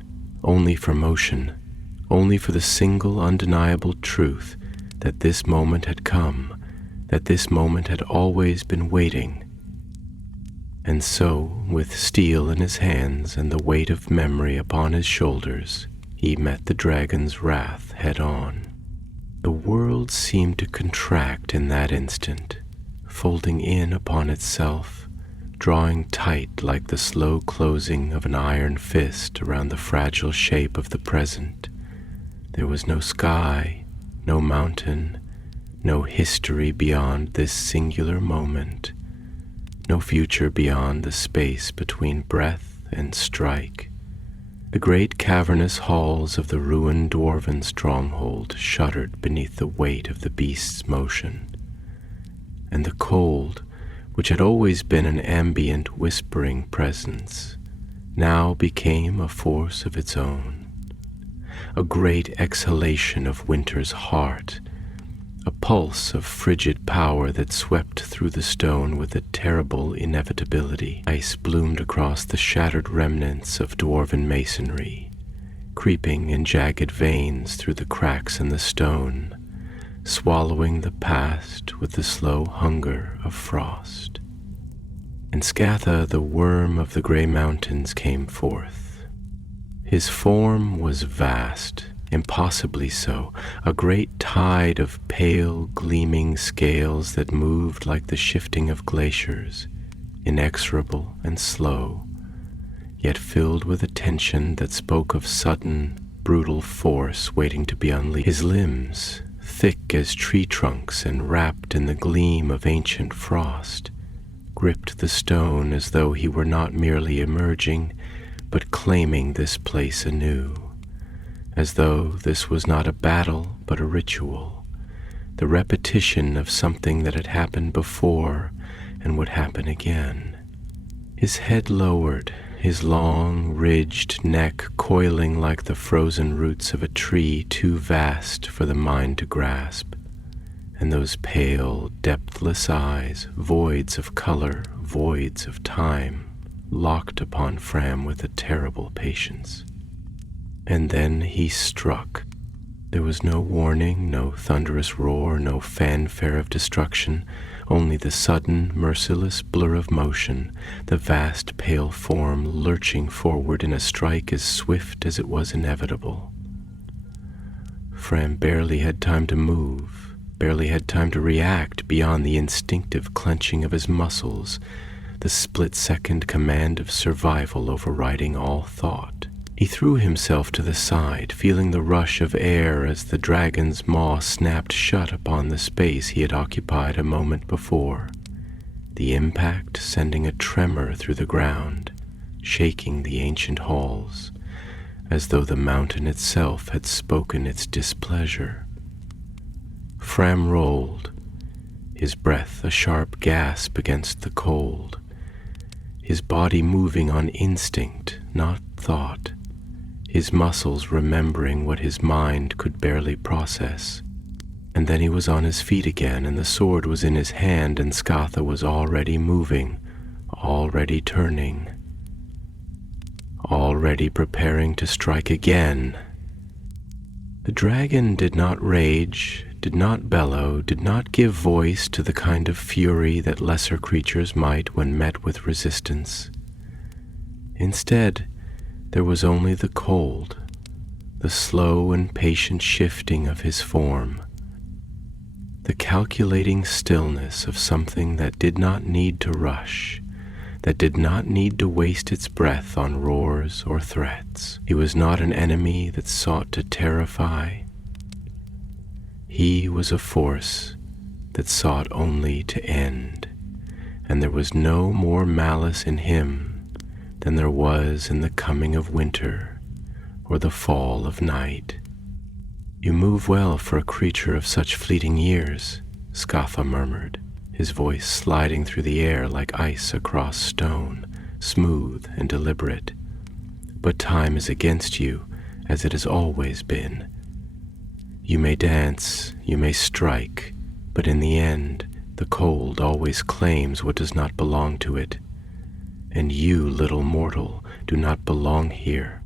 only for motion, only for the single undeniable truth that this moment had come, that this moment had always been waiting. And so, with steel in his hands and the weight of memory upon his shoulders, he met the dragon's wrath head on. The world seemed to contract in that instant, folding in upon itself, drawing tight like the slow closing of an iron fist around the fragile shape of the present. There was no sky, no mountain, no history beyond this singular moment, no future beyond the space between breath and strike. The great cavernous halls of the ruined dwarven stronghold shuddered beneath the weight of the beast's motion, and the cold, which had always been an ambient, whispering presence, now became a force of its own, a great exhalation of winter's heart, a pulse of frigid power that swept through the stone with a terrible inevitability. Ice bloomed across the shattered remnants of dwarven masonry, creeping in jagged veins through the cracks in the stone, swallowing the past with the slow hunger of frost. And Scatha, the worm of the grey mountains, came forth. His form was vast, impossibly so, a great tide of pale, gleaming scales that moved like the shifting of glaciers, inexorable and slow, yet filled with a tension that spoke of sudden, brutal force waiting to be unleashed. His limbs, thick as tree trunks and wrapped in the gleam of ancient frost, gripped the stone as though he were not merely emerging, but claiming this place anew, as though this was not a battle but a ritual, the repetition of something that had happened before and would happen again. His head lowered, his long, ridged neck coiling like the frozen roots of a tree too vast for the mind to grasp, and those pale, depthless eyes, voids of color, voids of time, locked upon Fram with a terrible patience. And then he struck. There was no warning, no thunderous roar, no fanfare of destruction, only the sudden, merciless blur of motion, the vast pale form lurching forward in a strike as swift as it was inevitable. Fram barely had time to move, barely had time to react beyond the instinctive clenching of his muscles, the split-second command of survival overriding all thought. He threw himself to the side, feeling the rush of air as the dragon's maw snapped shut upon the space he had occupied a moment before, the impact sending a tremor through the ground, shaking the ancient halls, as though the mountain itself had spoken its displeasure. Fram rolled, his breath a sharp gasp against the cold, his body moving on instinct, not thought, his muscles remembering what his mind could barely process. And then he was on his feet again, and the sword was in his hand, and Scatha was already moving, already turning, already preparing to strike again. The dragon did not rage, did not bellow, did not give voice to the kind of fury that lesser creatures might when met with resistance. Instead, there was only the cold, the slow and patient shifting of his form, the calculating stillness of something that did not need to rush, that did not need to waste its breath on roars or threats. He was not an enemy that sought to terrify. He was a force that sought only to end, and there was no more malice in him than there was in the coming of winter or the fall of night. "You move well for a creature of such fleeting years," Scatha murmured, his voice sliding through the air like ice across stone, smooth and deliberate. "But time is against you, as it has always been. You may dance, you may strike, but in the end, the cold always claims what does not belong to it. And you, little mortal, do not belong here."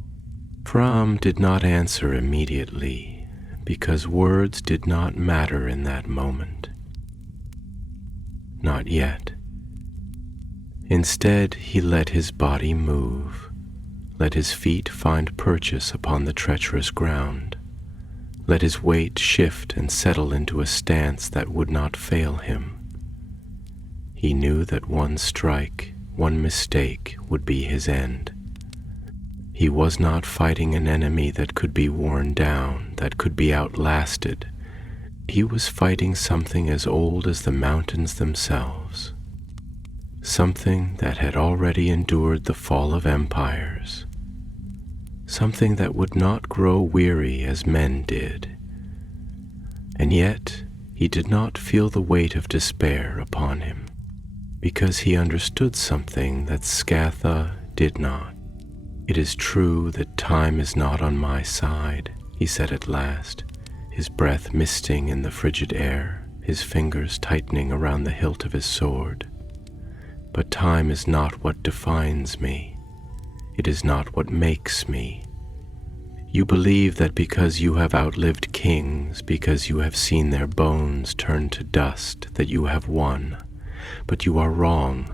Fram did not answer immediately, because words did not matter in that moment. Not yet. Instead, he let his body move, let his feet find purchase upon the treacherous ground, let his weight shift and settle into a stance that would not fail him. He knew that one strike, one mistake would be his end. He was not fighting an enemy that could be worn down, that could be outlasted. He was fighting something as old as the mountains themselves, something that had already endured the fall of empires, something that would not grow weary as men did. And yet he did not feel the weight of despair upon him, because he understood something that Scatha did not. "It is true that time is not on my side," he said at last, his breath misting in the frigid air, his fingers tightening around the hilt of his sword. "But time is not what defines me. It is not what makes me. You believe that because you have outlived kings, because you have seen their bones turn to dust, that you have won. But you are wrong.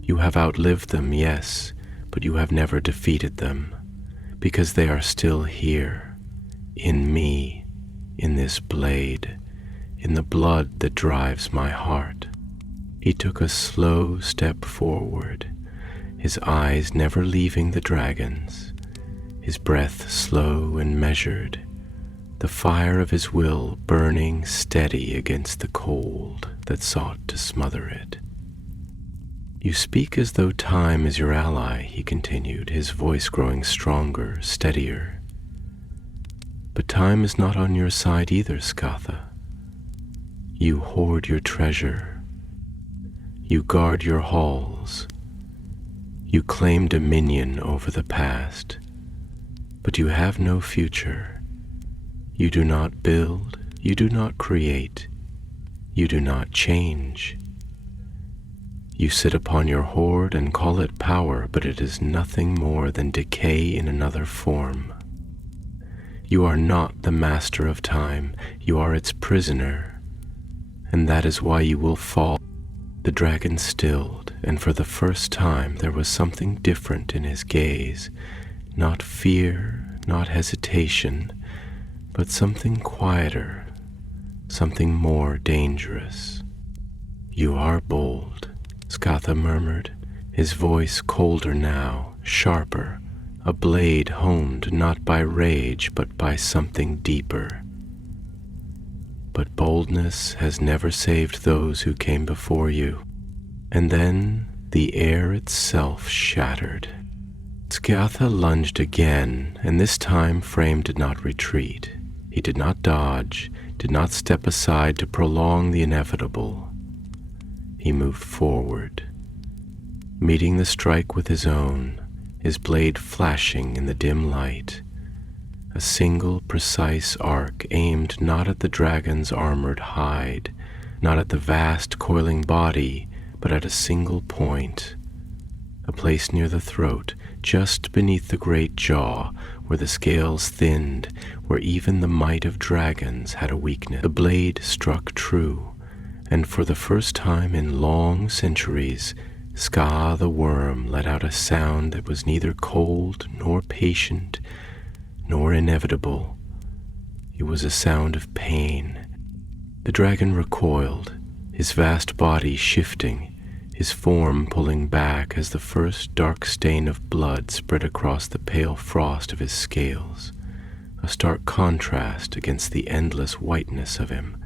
You have outlived them, yes, but you have never defeated them, because they are still here, in me, in this blade, in the blood that drives my heart. He took a slow step forward, his eyes never leaving the dragon's, his breath slow and measured, the fire of his will burning steady against the cold that sought to smother it. You speak as though time is your ally, he continued, his voice growing stronger, steadier. But time is not on your side either, Scatha. You hoard your treasure. You guard your halls. You claim dominion over the past, but you have no future. You do not build, you do not create, you do not change. You sit upon your hoard and call it power, but it is nothing more than decay in another form. You are not the master of time, you are its prisoner, and that is why you will fall. The dragon stilled, and for the first time there was something different in his gaze, not fear, not hesitation, but something quieter, something more dangerous. You are bold, Scatha murmured, his voice colder now, sharper, a blade honed not by rage but by something deeper. But boldness has never saved those who came before you. And then the air itself shattered. Scatha lunged again, and this time Frame did not retreat. He did not dodge, did not step aside to prolong the inevitable. He moved forward, meeting the strike with his own, his blade flashing in the dim light. A single precise arc aimed not at the dragon's armored hide, not at the vast coiling body, but at a single point, a place near the throat, just beneath the great jaw, where the scales thinned, where even the might of dragons had a weakness. The blade struck true, and for the first time in long centuries, Scatha the worm let out a sound that was neither cold nor patient, nor inevitable. It was a sound of pain. The dragon recoiled, his vast body shifting, his form pulling back as the first dark stain of blood spread across the pale frost of his scales, a stark contrast against the endless whiteness of him.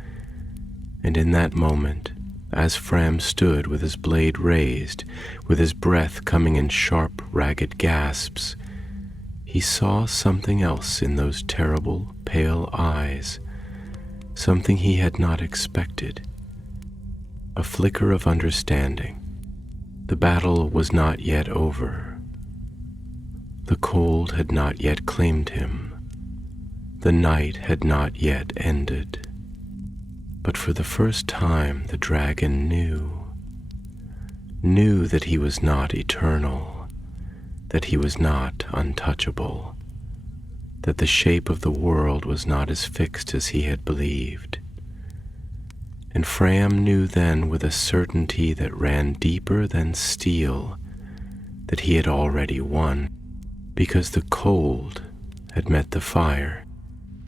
And in that moment, as Fram stood with his blade raised, with his breath coming in sharp, ragged gasps, he saw something else in those terrible, pale eyes, something he had not expected. A flicker of understanding. The battle was not yet over. The cold had not yet claimed him. The night had not yet ended. But for the first time the dragon knew that he was not eternal, that he was not untouchable, that the shape of the world was not as fixed as he had believed. And Fram knew then with a certainty that ran deeper than steel that he had already won, because the cold had met the fire,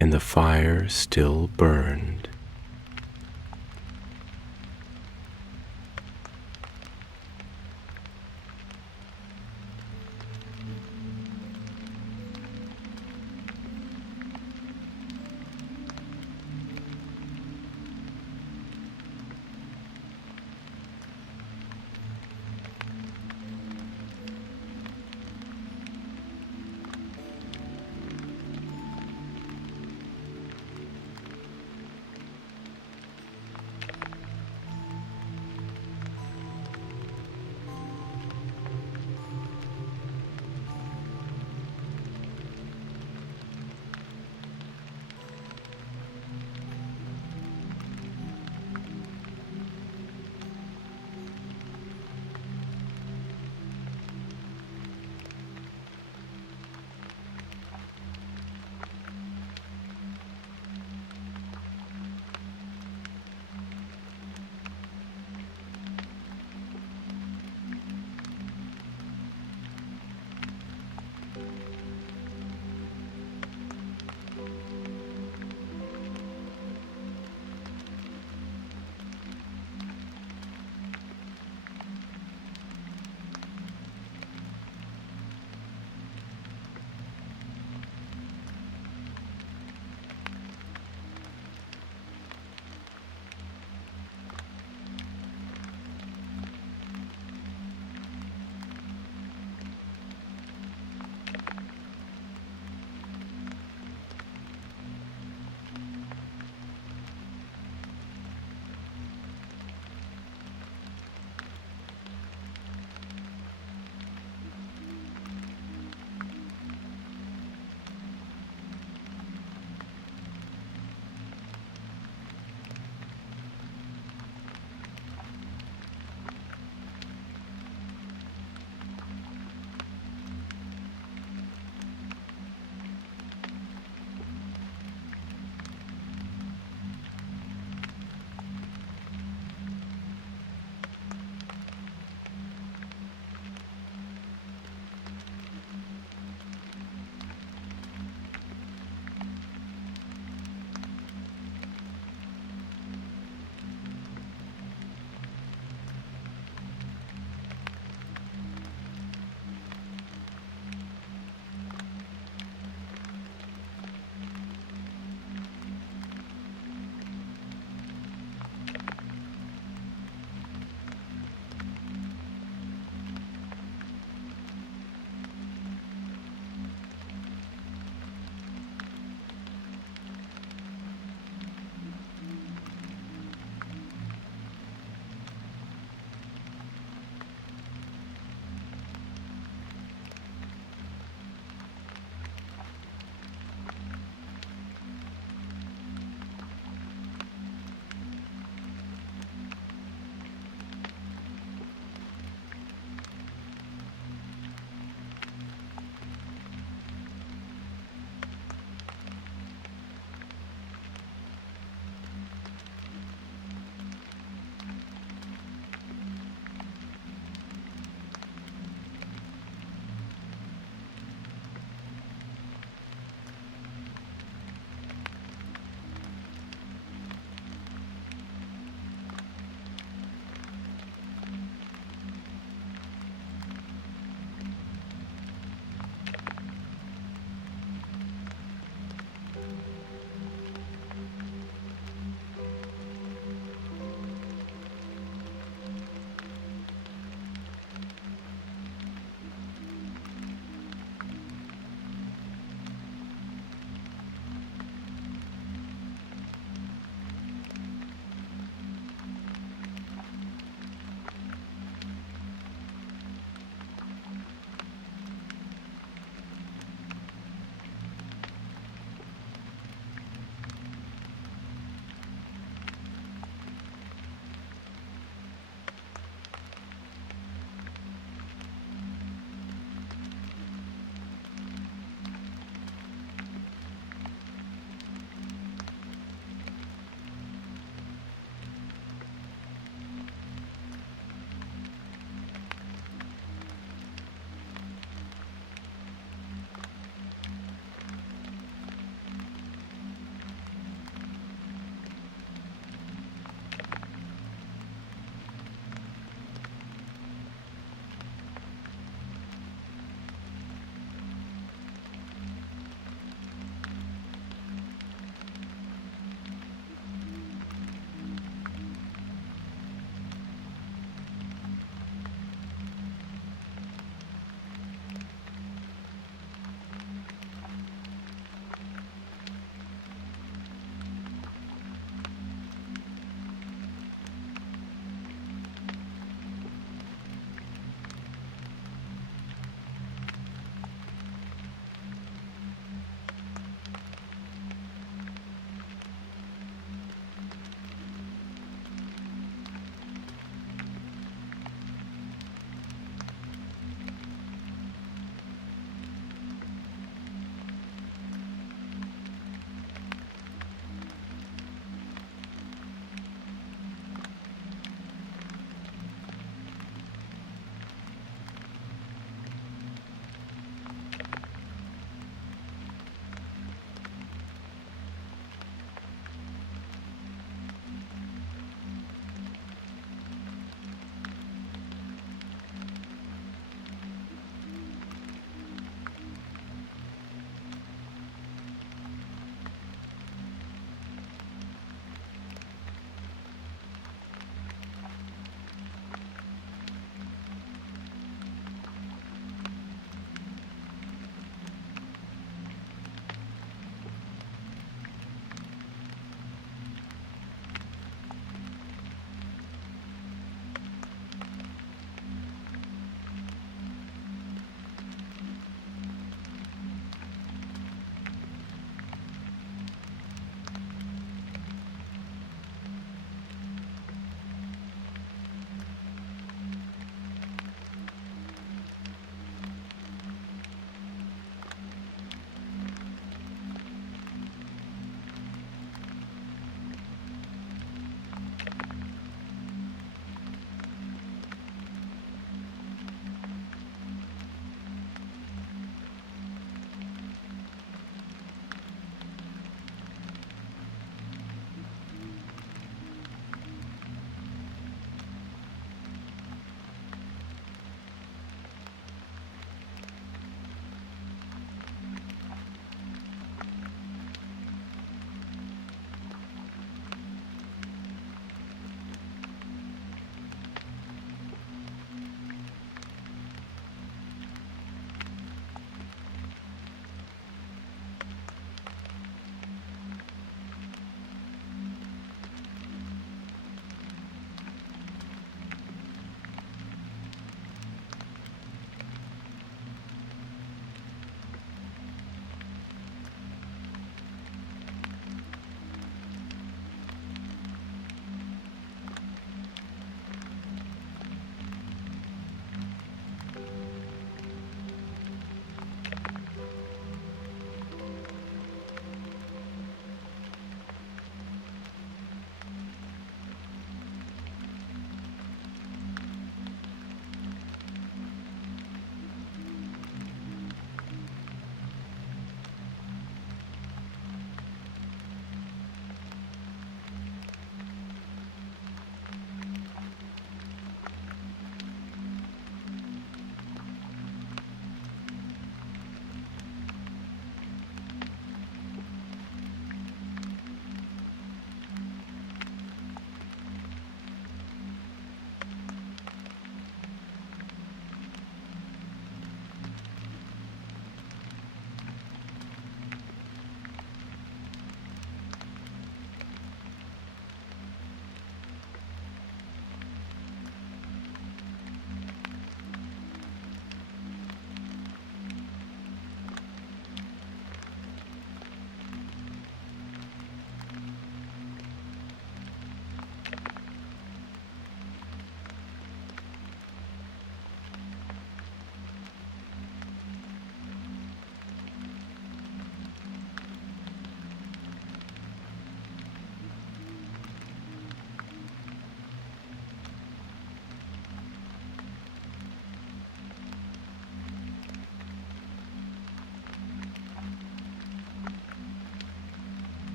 and the fire still burned.